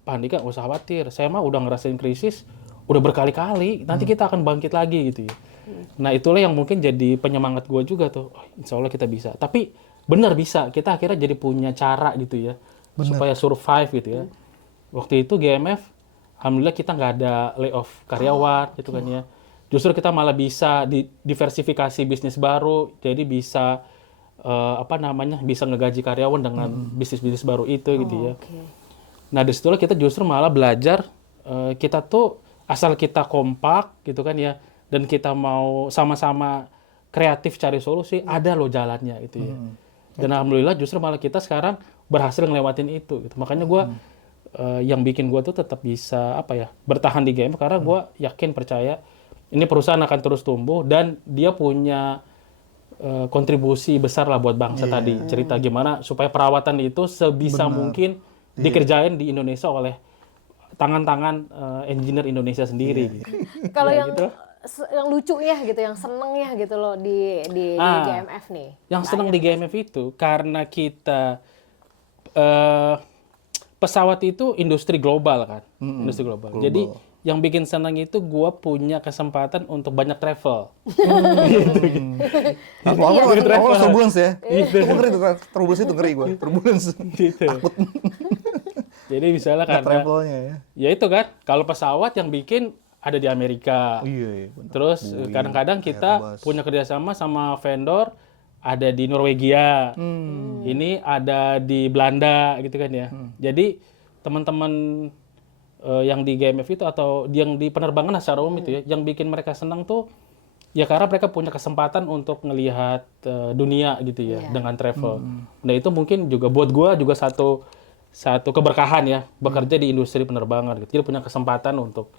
Pak Andika nggak usah khawatir, saya mah udah ngerasain krisis udah berkali-kali, nanti kita akan bangkit lagi gitu ya. Nah itulah yang mungkin jadi penyemangat gue juga tuh, insya Allah kita bisa. Tapi benar bisa, kita akhirnya jadi punya cara gitu ya, supaya survive gitu ya. Waktu itu GMF, alhamdulillah kita nggak ada layoff karyawan gitu kan ya. Justru kita malah bisa diversifikasi bisnis baru, jadi bisa bisa ngegaji karyawan dengan bisnis-bisnis baru itu gitu ya. Oke. Nah disitulah kita justru malah belajar kita tuh asal kita kompak gitu kan ya, dan kita mau sama-sama kreatif cari solusi, ada loh jalannya itu ya. Dan alhamdulillah justru malah kita sekarang berhasil ngelewatin itu gitu. Makanya gue yang bikin gue tuh tetap bisa bertahan di game, karena gue yakin percaya ini perusahaan akan terus tumbuh dan dia punya kontribusi besar lah buat bangsa tadi. Cerita gimana supaya perawatan itu sebisa mungkin dikerjain di Indonesia oleh tangan-tangan engineer Indonesia sendiri. Gitu. Kalau Ya, yang gitu. yang lucunya gitu, yang senengnya gitu loh di GMF nih. Yang seneng di GMF itu karena kita pesawat itu industri global kan, industri global. Jadi yang bikin senang itu gue punya kesempatan untuk banyak travel. Awal turbulence ya. Gue ngeri tuh, turbulence itu ngeri gue. Turbulence. Gitu. Takut. Jadi misalnya karena Travelnya ya. ya itu kan, kalau pesawat yang bikin ada di Amerika. Iya. Bener. Terus kadang-kadang kita Airbus. punya kerjasama sama vendor ada di Norwegia, ini ada di Belanda gitu kan ya. Jadi teman-teman yang di GMF itu atau yang di penerbangan secara umum itu ya, yang bikin mereka senang tuh ya karena mereka punya kesempatan untuk ngelihat dunia gitu ya dengan travel. Nah itu mungkin juga buat gua juga satu keberkahan ya bekerja di industri penerbangan gitu. Jadi punya kesempatan untuk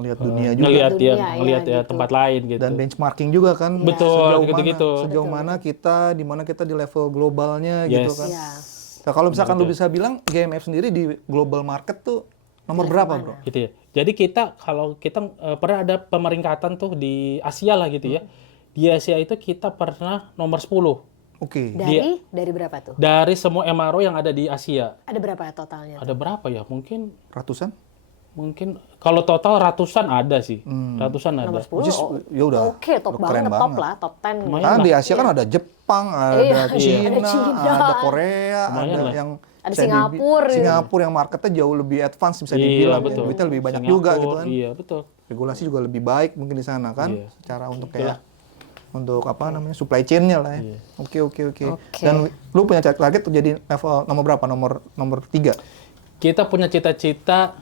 Lihat dunia juga. ngelihat Dunia, ngelihat ya, ya gitu. tempat lain gitu. Dan benchmarking juga kan. Betul, Sejauh gitu-gitu. mana, sejauh mana kita, di mana kita di level globalnya gitu Yes. kan. Iya. Nah, kalau misalkan lu bisa bilang GMF sendiri di global market tuh nomor berapa, bro? Gitu ya. Jadi kalau kita pernah ada pemeringkatan tuh di Asia lah gitu ya. Di Asia itu kita pernah nomor 10 Oke. Dari berapa tuh? dari semua MRO yang ada di Asia. Ada berapa totalnya? Ada berapa ya? Ratusan? Mungkin kalau total ratusan ada sih. Ratusan ada. Nomor 10. Which is, ya udah. Oke, top keren banget, top banget. lah, top 10. Lumayan Kan lah. di Asia kan ada Jepang, ada Iya, Cina, ada Cina. ada Korea, Lumayan ada lah. yang Ada bisa Singapura. Singapura yang marketnya jauh lebih advance bisa Iya, dibilang. betul. Duitnya lebih banyak Singapura, juga gitu kan. Iya, betul. Regulasi juga lebih baik mungkin di sana kan. Iya. Secara untuk kayak untuk apa namanya supply chain-nya lah ya. Iya. Oke. Oke. Dan lu punya target tuh jadi level nomor berapa? Nomor 3. Kita punya cita-cita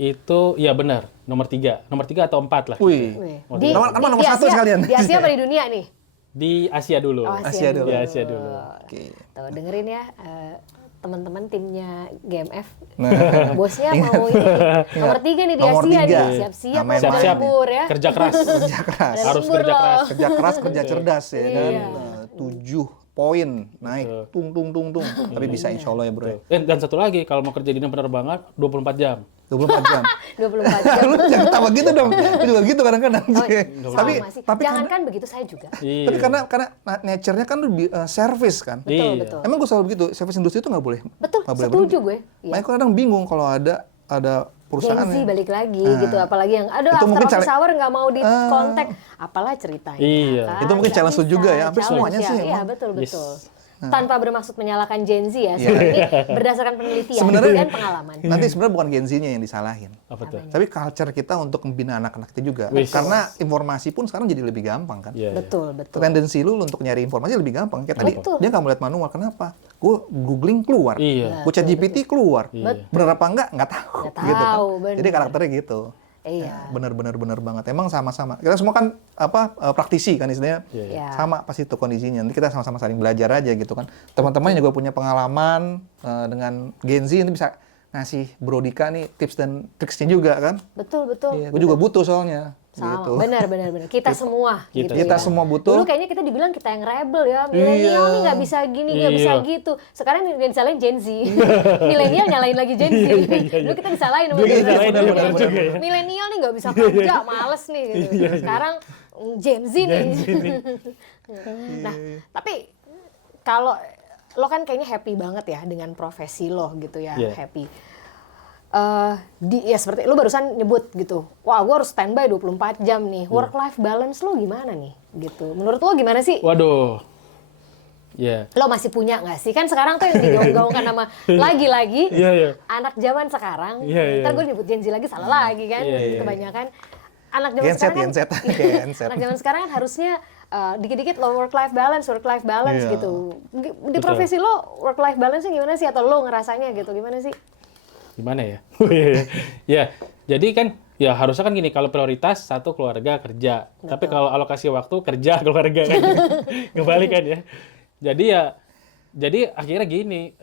itu ya benar, nomor 3 atau 4 lah. Wih. Wih. Nomor di satu Asia, sekalian. Di Asia apa di dunia nih? Di Asia dulu. Oh, Asia dulu. Di Asia dulu. Oke. Tuh, dengerin ya teman-teman timnya GMF. Nah. Bosnya mau ini nomor 3 nih di Nomor Asia 3. nih. Siap-siap Nah, mau main-main. Siap-siap. lembur ya. Kerja keras. Kerja keras. Harus Lembur kerja loh. keras. Kerja keras, kerja cerdas ya kan. Iya. 7 poin naik. Tung. Tapi bisa insya Allah ya bro. Ya. Dan satu lagi, kalau mau kerja di dunia penerbangan 24 jam. 24 jam. 24 jam. Lu jangan tambah gitu dong. Lu juga gitu kadang-kadang. Oh, tapi sama sih. tapi Jangankan begitu saya juga. Iya. tapi karena nature-nya kan lebih service kan. Betul, Iya. betul. Emang gue selalu begitu, service industri itu nggak boleh. Betul, nggak boleh setuju berhenti. gue. Iya. Makanya gue kadang bingung kalau ada perusahaan Gen Z yang balik lagi gitu, apalagi yang aduh Itu after mungkin office challenge- hour nggak mau di kontak, apalah ceritanya. Iya. kan? Itu mungkin Nggak challenge lu bisa, juga ya, hampir challenge semuanya ya. sih Iya emang. betul. Yes. Tanpa bermaksud menyalahkan Gen Z ya, Iya. ini berdasarkan penelitian Sebenarnya- dan pengalaman. nanti sebenarnya bukan Gen Z-nya yang disalahin. Apa tuh? Tapi culture kita untuk membina anak-anak kita juga. Wis. Karena informasi pun sekarang jadi lebih gampang kan. Iya, iya. Betul. Tendensi lu untuk nyari informasi lebih gampang. Kayak tadi Betul. dia nggak mau lihat manual. Kenapa? Gue googling keluar. Iya. Gue chat GPT keluar. Iya. Bener apa enggak? Nggak tahu. Nggak Gitu kan. tahu, bener. Jadi karakternya gitu. Iya. Bener banget. Emang sama-sama. Kita semua kan praktisi kan istilahnya. Iya, iya. Ya. Sama pas itu kondisinya. Nanti kita sama-sama saling belajar aja gitu kan. Teman-teman juga punya pengalaman dengan Gen Z, ini bisa ngasih Bro Dika nih tips dan triksnya juga kan. Betul. Iya, gue juga butuh soalnya. Sama, Gitu. benar. Kita semua gitu Kita ya. semua butuh. Dulu kayaknya kita dibilang kita yang rebel ya, milenial nih nggak bisa gini, nggak bisa Iya. gitu. Sekarang yang disalahin Gen Z, milenial nyalain lagi Gen Z. Dulu kita disalahin sama Dulu kita generasi disalahin, sebelumnya. benar juga ya. Milenial nih nggak bisa kerja, males nih. Gitu. Sekarang Gen Z nih. Nah, tapi kalau lo kan kayaknya happy banget ya dengan profesi lo gitu ya, Iya. happy. Ya seperti lu barusan nyebut gitu, wah gue harus standby 24 jam nih, work life balance lo gimana nih gitu, menurut lo gimana sih? Waduh. Ya. Lo masih punya nggak sih? Kan sekarang tuh yang digaung-gaungkan sama lagi-lagi Iya, iya. anak zaman sekarang, Iya, iya. ntar gue nyebut Gen Z lagi salah lagi kan, Iya, iya. kebanyakan anak zaman Gen Z, sekarang kan, Gen Z. iya, Gen Z. anak zaman sekarang kan harusnya dikit-dikit lo work life balance Iya. gitu. Di profesi lo work life balance-nya gimana sih, atau lo ngerasanya gitu gimana sih? Gimana ya? Ya, jadi kan ya harusnya kan gini, kalau prioritas satu keluarga kerja. Tapi kalau alokasi waktu kerja keluarga kan. Kebalikan ya. Jadi akhirnya gini,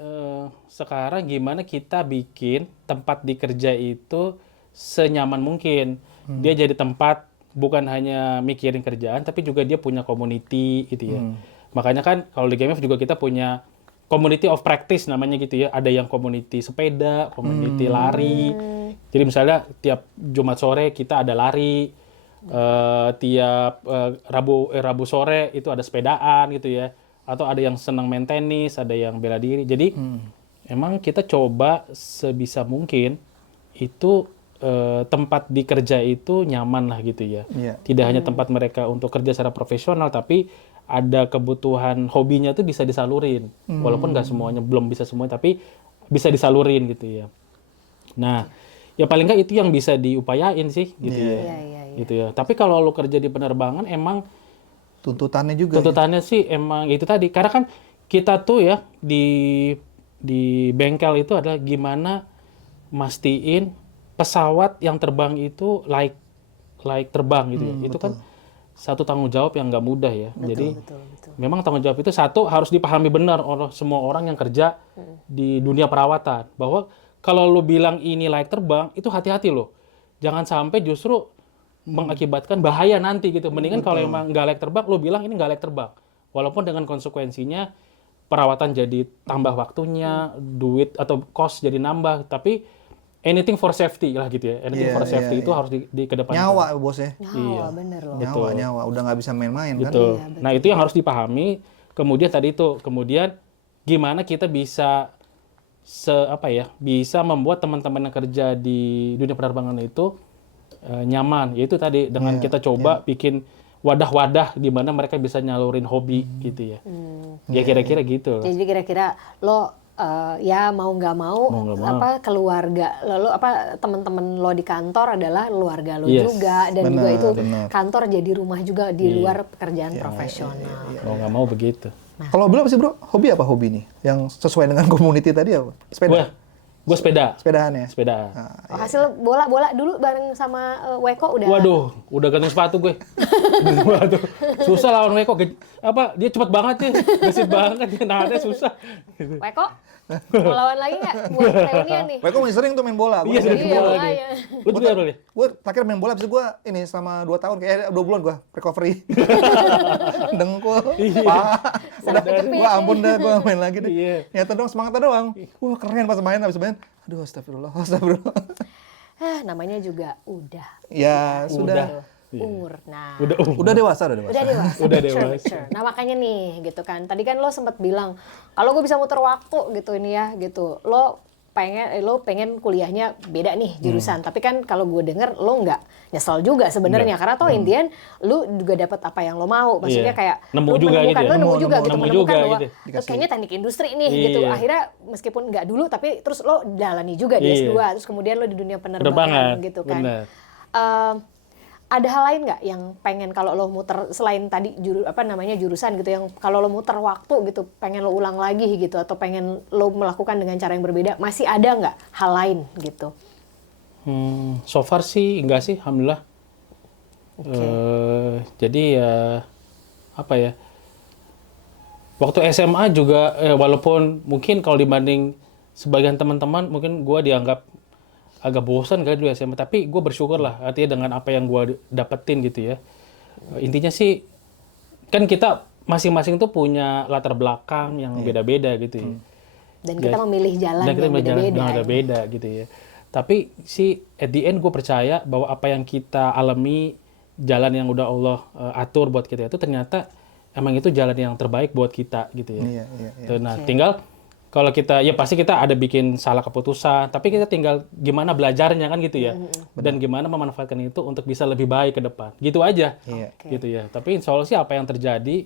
sekarang gimana kita bikin tempat di kerja itu senyaman mungkin. Dia jadi tempat bukan hanya mikirin kerjaan, tapi juga dia punya community gitu ya. Makanya kan kalau di GMF juga kita punya community of practice namanya gitu ya. Ada yang community sepeda, community lari. Jadi misalnya tiap Jumat sore kita ada lari, tiap Rabu sore itu ada sepedaan gitu ya. Atau ada yang senang main tenis, ada yang bela diri. Jadi emang kita coba sebisa mungkin itu tempat di kerja itu nyaman lah gitu ya. Iya. Tidak hanya tempat mereka untuk kerja secara profesional, tapi ada kebutuhan hobinya tuh bisa disalurin. Walaupun nggak semuanya, belum bisa semuanya, tapi bisa disalurin gitu ya. Nah, ya paling nggak itu yang bisa diupayain sih gitu ya. Iya. Gitu ya. Tapi kalau lo kerja di penerbangan emang Tuntutannya juga. Tuntutannya sih emang itu tadi. Karena kan kita tuh ya di bengkel itu adalah gimana mastiin pesawat yang terbang itu layak terbang gitu ya. Itu kan satu tanggung jawab yang nggak mudah ya. Jadi Betul. memang tanggung jawab itu satu harus dipahami benar oleh semua orang yang kerja di dunia perawatan. Bahwa kalau lo bilang ini layak terbang, itu hati-hati loh. Jangan sampai justru mengakibatkan bahaya nanti gitu. Mendingan kalau emang nggak layak terbang, lo bilang ini nggak layak terbang. Walaupun dengan konsekuensinya perawatan jadi tambah waktunya, duit atau cost jadi nambah. Tapi anything for safety lah gitu ya. Anything for safety itu harus dikedepankan. Nyawa bos ya. Nyawa, bener loh. Nyawa. Udah nggak bisa main-main kan. Betul. Nah itu yang harus dipahami. Kemudian tadi itu, kemudian gimana kita bisa bisa membuat teman-teman yang kerja di dunia penerbangan itu nyaman. Yaitu tadi dengan kita coba bikin wadah-wadah di mana mereka bisa nyalurin hobi gitu ya. Ya kira-kira gitu. Jadi kira-kira lo ya mau nggak mau, apa keluarga lo, apa teman-teman lo di kantor adalah keluarga lo juga, dan juga itu kantor jadi rumah juga di luar pekerjaan profesional. Mau nggak mau begitu. Kalau belum sih bro, hobi apa hobi nih? Yang sesuai dengan community tadi apa? Sepeda? Gue sepeda. Sepedahan ya? Sepeda. Oh, hasil bola dulu bareng sama Weko udah. Waduh, udah gantung sepatu gue. Waduh, susah lawan Weko. Dia cepet banget ya, gesit banget. Nahannya susah. Weko, mau lawan lagi nggak buat reunian nih? Weko masih sering tuh main bola. Iya, sering Iya, bola makanya. dia. Lu juga bro ya? Gue terakhir main bola, abis itu gue ini selama 2 tahun, kayak 2 bulan gue recovery. Dengkul, paha. Udah, gue ampun dah, gue main lagi deh. Iya. Nyata doang, semangatnya doang. Wah keren pas main, abis main. Aduh astagfirullah. Namanya juga udah. Ya sudah. Umur. Nah, Udah dewasa. Udah dewasa. Sure. Nah makanya nih gitu kan. Tadi kan lo sempat bilang kalau gue bisa muter waktu gitu ini ya gitu. Lo pengen kuliahnya beda nih jurusan. Tapi kan kalau gue denger lo nggak nyesel juga sebenarnya karena toh Indian lo juga dapat apa yang lo mau. Maksudnya kayak Nemu lo juga menemukan, gitu ya. lo nemu juga gitu, Nemu menemukan juga bahwa gitu. lo kayaknya teknik industri nih gitu. Iya. Akhirnya meskipun nggak dulu tapi terus lo jalani juga di Iya. S2. Terus kemudian lo di dunia penerbangan gitu kan. Bener. Ada hal lain nggak yang pengen kalau lo muter selain tadi jurusan gitu yang kalau lo muter waktu gitu pengen lo ulang lagi gitu atau pengen lo melakukan dengan cara yang berbeda, masih ada nggak hal lain gitu? So far sih enggak sih, alhamdulillah. Jadi ya apa ya? Waktu SMA juga walaupun mungkin kalau dibanding sebagian teman-teman mungkin gue dianggap agak bosan kali dulu SMA, tapi gue bersyukur lah artinya dengan apa yang gue dapetin gitu ya. Intinya sih kan kita masing-masing tuh punya latar belakang yang beda-beda gitu ya. Dan kita memilih jalan Dan kita yang beda-beda. beda gitu ya. Tapi sih at the end gue percaya bahwa apa yang kita alami, jalan yang udah Allah atur buat kita itu ternyata emang itu jalan yang terbaik buat kita gitu ya. Iya. Nah tinggal kalau kita, ya pasti kita ada bikin salah keputusan, tapi kita tinggal gimana belajarnya kan gitu ya. Dan gimana memanfaatkan itu untuk bisa lebih baik ke depan. Gitu aja. Gitu ya. Tapi insya Allah sih apa yang terjadi,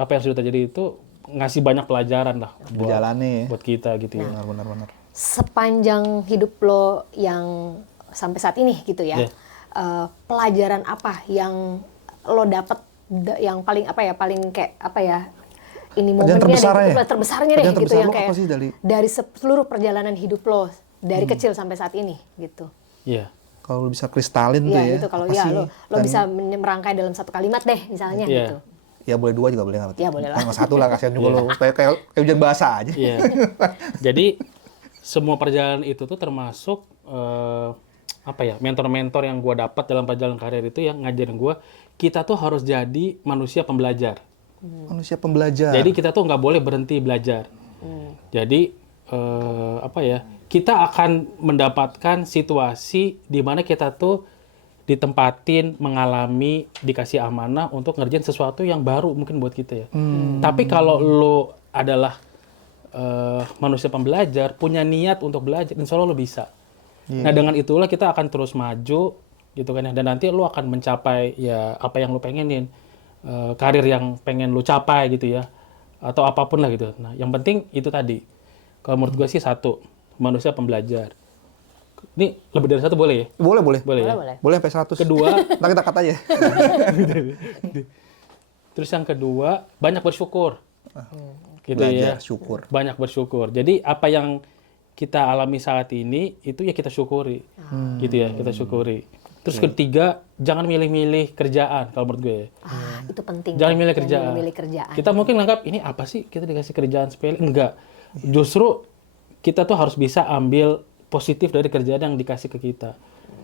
apa yang sudah terjadi itu ngasih banyak pelajaran lah. Buat kita gitu ya. Benar. Sepanjang hidup lo yang sampai saat ini gitu ya, pelajaran apa yang lo dapet yang paling ini momennya terbesarnya deh gitu yang kayak dari seluruh perjalanan hidup lo dari kecil sampai saat ini gitu. Iya. Kalau bisa kristalin tuh ya. Gitu kalau lo bisa merangkai dalam satu kalimat deh misalnya gitu. Ya boleh 2 juga boleh nggak? Ya boleh lah. Nggak 1 lah, kasihan juga lo. Kayak hujan bahasa aja. Iya. Jadi semua perjalanan itu tuh termasuk mentor-mentor yang gue dapat dalam perjalanan karir itu yang ngajarin gue, kita tuh harus jadi manusia pembelajar. Manusia pembelajar. Jadi kita tuh nggak boleh berhenti belajar. Jadi kita akan mendapatkan situasi di mana kita tuh ditempatin, mengalami, dikasih amanah untuk ngerjain sesuatu yang baru mungkin buat kita ya. Tapi kalau lo adalah manusia pembelajar, punya niat untuk belajar, insya Allah lo bisa. Nah dengan itulah kita akan terus maju gitu kan ya. Dan nanti lo akan mencapai ya apa yang lo pengenin. Karir yang pengen lu capai gitu ya, atau apapun lah gitu. Nah yang penting itu tadi, kalau menurut gue sih 1, manusia pembelajar. Ini lebih dari 1 boleh ya? Boleh ya? Boleh sampai 100. Kedua, Ntar kita cut aja. Terus yang kedua, banyak bersyukur. Gitu Belajar ya. syukur. Banyak bersyukur. Jadi apa yang kita alami saat ini itu ya kita syukuri. Gitu ya, kita syukuri. Terus ketiga, jangan milih-milih kerjaan kalau menurut gue. Itu penting. Jangan milih Jangan kerjaan. milih kerjaan. Kita mungkin nganggap ini apa sih kita dikasih kerjaan sepele? Enggak. Justru kita tuh harus bisa ambil positif dari kerjaan yang dikasih ke kita.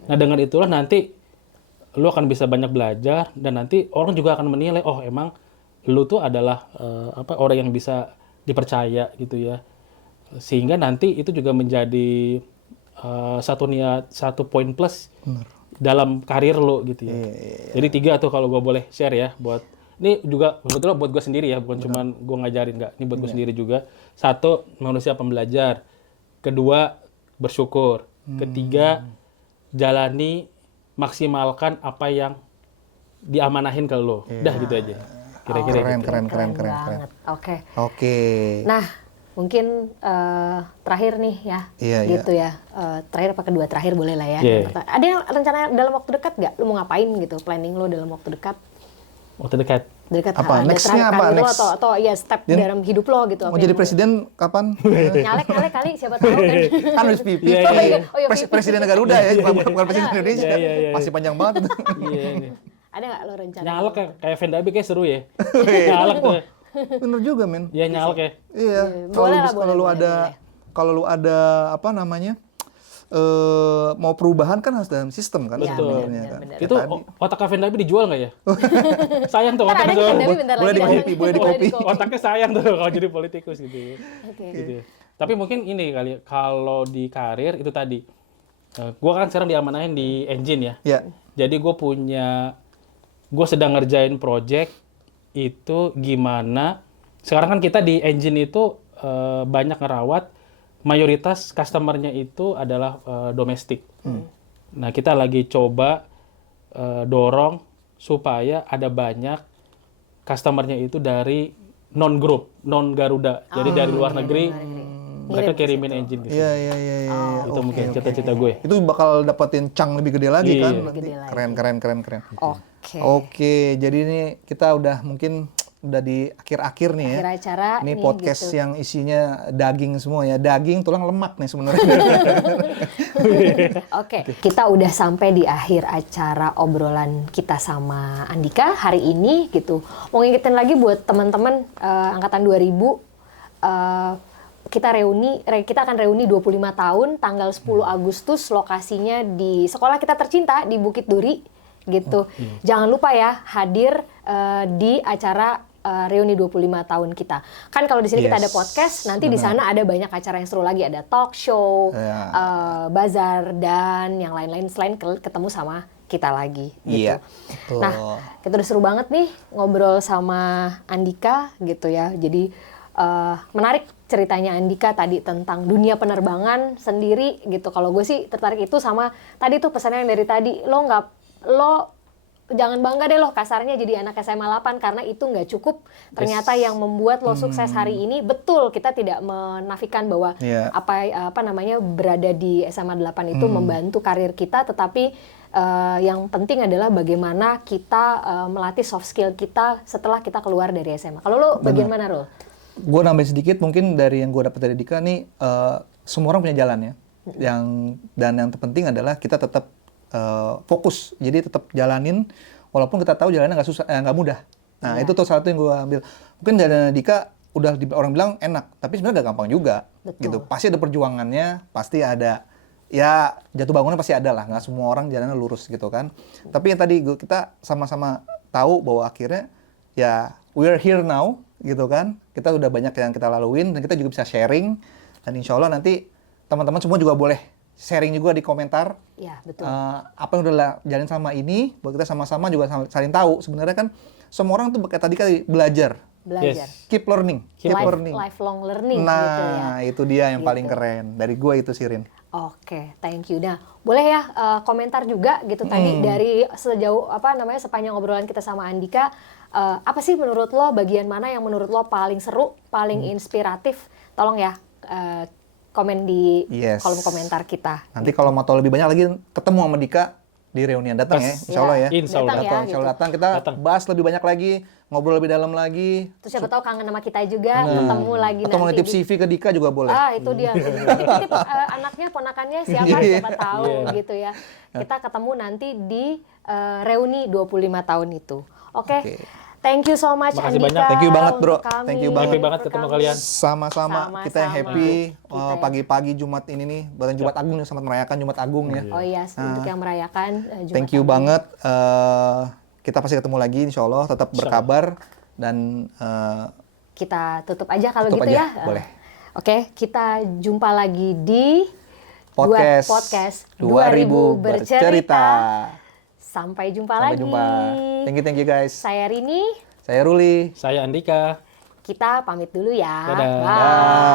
Nah, dengan itulah nanti lu akan bisa banyak belajar dan nanti orang juga akan menilai, oh emang lu tuh adalah orang yang bisa dipercaya gitu ya. Sehingga nanti itu juga menjadi satu poin plus dalam karir lu gitu ya. Jadi 3 tuh kalau gue boleh share ya buat ini juga sebetulnya buat gue sendiri ya, bukan cuma gue ngajarin, enggak. Ini buat gue sendiri juga. 1, manusia pembelajar. 2, bersyukur. 3, jalani, maksimalkan apa yang diamanahin ke lo. Dah gitu aja. Kira-kira gitu. Keren. banget. Oke. Oke. Nah, mungkin terakhir nih ya, Iya, gitu ya. Terakhir apa kedua terakhir boleh lah ya. Iya. Ada yang rencana dalam waktu dekat nggak? Lu mau ngapain gitu? Planning lo dalam waktu dekat? Waktu dekat. Dekat Apa? ada Next-nya terakhir apa? lo Next? atau ya step dalam hidup lo gitu? Mau apa jadi yang presiden kapan? nyalek kali siapa tahu kan. Kan harus pipi. Iya, iya. Oh, iya, pipi. Presiden Garuda ya, bukan presiden Indonesia. Iya. Masih panjang banget itu. Iya ini. Ada nggak lo rencana? Nyalek kayak Vendabi kayak seru ya. Nyalek tuh. Bener juga, men. Iya nyalek ya. Iya. Boleh lah, boleh, Kalau lu ada apa namanya? Mau perubahan kan harus dalam sistem kan Iya, sebenarnya benar, kan. benar. Itu otak Vendabi dijual nggak ya? Sayang tuh Kan ada otaknya. nih soalnya. Tapi bentar Boleh lagi di datang. kopi, boleh di kopi. Otaknya sayang tuh kalau jadi politikus gitu ya. Oke. Gitu ya. Tapi mungkin ini kali ya, kalau di karir itu tadi. Gue kan sekarang diamanahin di engine ya. Ya. Jadi gue sedang ngerjain project itu gimana. Sekarang kan kita di engine itu banyak ngerawat, mayoritas customer-nya itu adalah domestik. Nah kita lagi coba dorong supaya ada banyak customer-nya itu dari non-grup, non-Garuda. Jadi dari luar negeri, mereka kirimin engine ke sini. Iya. Itu mungkin cita-cita gue. Itu bakal dapetin chunk lebih gede lagi Iya. kan. Lebih gede Nanti. lagi. Keren. Oke. Oke, jadi ini kita udah mungkin udah di akhir-akhir nih ya. Akhir acara Ini nih, podcast gitu. yang isinya daging semua ya. Daging, tulang, lemak nih sebenarnya. Oke, kita udah sampai di akhir acara obrolan kita sama Andika hari ini gitu. Mau ngingetin lagi buat teman-teman angkatan 2000 kita akan reuni 25 tahun tanggal 10 Agustus, lokasinya di sekolah kita tercinta di Bukit Duri gitu. Jangan lupa ya hadir di acara reuni 25 tahun kita. Kan kalau di sini kita ada podcast, nanti di sana ada banyak acara yang seru lagi, ada talk show, bazar dan yang lain-lain selain ketemu sama kita lagi gitu. Iya, betul. Nah, kita udah seru banget nih ngobrol sama Andika gitu ya. Jadi menarik ceritanya Andika tadi tentang dunia penerbangan sendiri gitu. Kalau gue sih tertarik itu sama tadi tuh pesannya yang dari tadi, lo jangan bangga deh lo kasarnya jadi anak SMA 8 karena itu nggak cukup. Ternyata yang membuat lo sukses hari ini, betul kita tidak menafikan bahwa apa namanya berada di SMA 8 itu membantu karir kita, tetapi yang penting adalah bagaimana kita melatih soft skill kita setelah kita keluar dari SMA. Kalau lo bagian mana, Rul? Gue nambahin sedikit mungkin dari yang gue dapat dari Dika nih, semua orang punya jalan ya. Dan yang terpenting adalah kita tetap fokus, jadi tetap jalanin walaupun kita tahu jalannya nggak mudah. Nah itu tuh satu yang gue ambil. Mungkin dari Dika udah orang bilang enak, tapi sebenarnya gak gampang juga. Betul. Gitu. Pasti ada perjuangannya, pasti ada ya jatuh bangunnya pasti ada lah. Nggak semua orang jalannya lurus gitu kan. Tapi yang tadi kita sama-sama tahu bahwa akhirnya ya we're here now gitu kan. Kita udah banyak yang kita laluin dan kita juga bisa sharing. Dan insya Allah nanti teman-teman semua juga boleh sharing juga di komentar. Ya, betul. Apa yang udah jalan sama ini, buat kita sama-sama juga saling tahu. Sebenarnya kan semua orang tuh kayak tadi kan belajar. Belajar. Keep learning. Lifelong learning Nah, gitu ya. itu dia yang Gitu. paling keren. Dari gue itu Sirin. Oke, thank you. Nah, boleh ya komentar juga gitu tadi dari sejauh sepanjang obrolan kita sama Andika, apa sih menurut lo bagian mana yang menurut lo paling seru, paling inspiratif? Tolong ya komen di kolom komentar kita. Nanti kalau mau tahu lebih banyak lagi ketemu sama Dika, di reunian. Datang ya, Pas. insya Allah ya. Insya Allah. Datang ya, Datang, insya Allah gitu. datang. Kita Datang. bahas lebih banyak lagi, ngobrol lebih dalam lagi. Terus siapa tahu kangen sama kita juga, ketemu lagi Atau mau nanti. nitip CV ke Dika juga boleh. Ah, itu dia. Titip anaknya, ponakannya siapa, siapa tahu gitu ya. Kita ketemu nanti di reuni 25 tahun itu. Oke. Oke. Thank you so much Makasih Andika. banyak. Thank you banget, Bro. untuk kami, Thank you banget. Happy banget untuk ketemu kami. kalian. Sama-sama, kita yang Sama-sama. happy Kita yang- pagi-pagi Jumat ini nih, bulan Jumat Agung nih, selamat merayakan Jumat Agung ya. Oh iya, untuk yang merayakan Jumat Thank you Agung. banget. Kita pasti ketemu lagi insya Allah, tetap berkabar dan Kita tutup aja kalau Tutup gitu aja, ya. boleh. Oke, kita jumpa lagi di podcast 2000 bercerita. bercerita. Sampai jumpa Sampai lagi. jumpa. Thank you guys. Saya Rini, Saya Ruli. Saya Andika. kita pamit dulu ya. Dadah. Bye.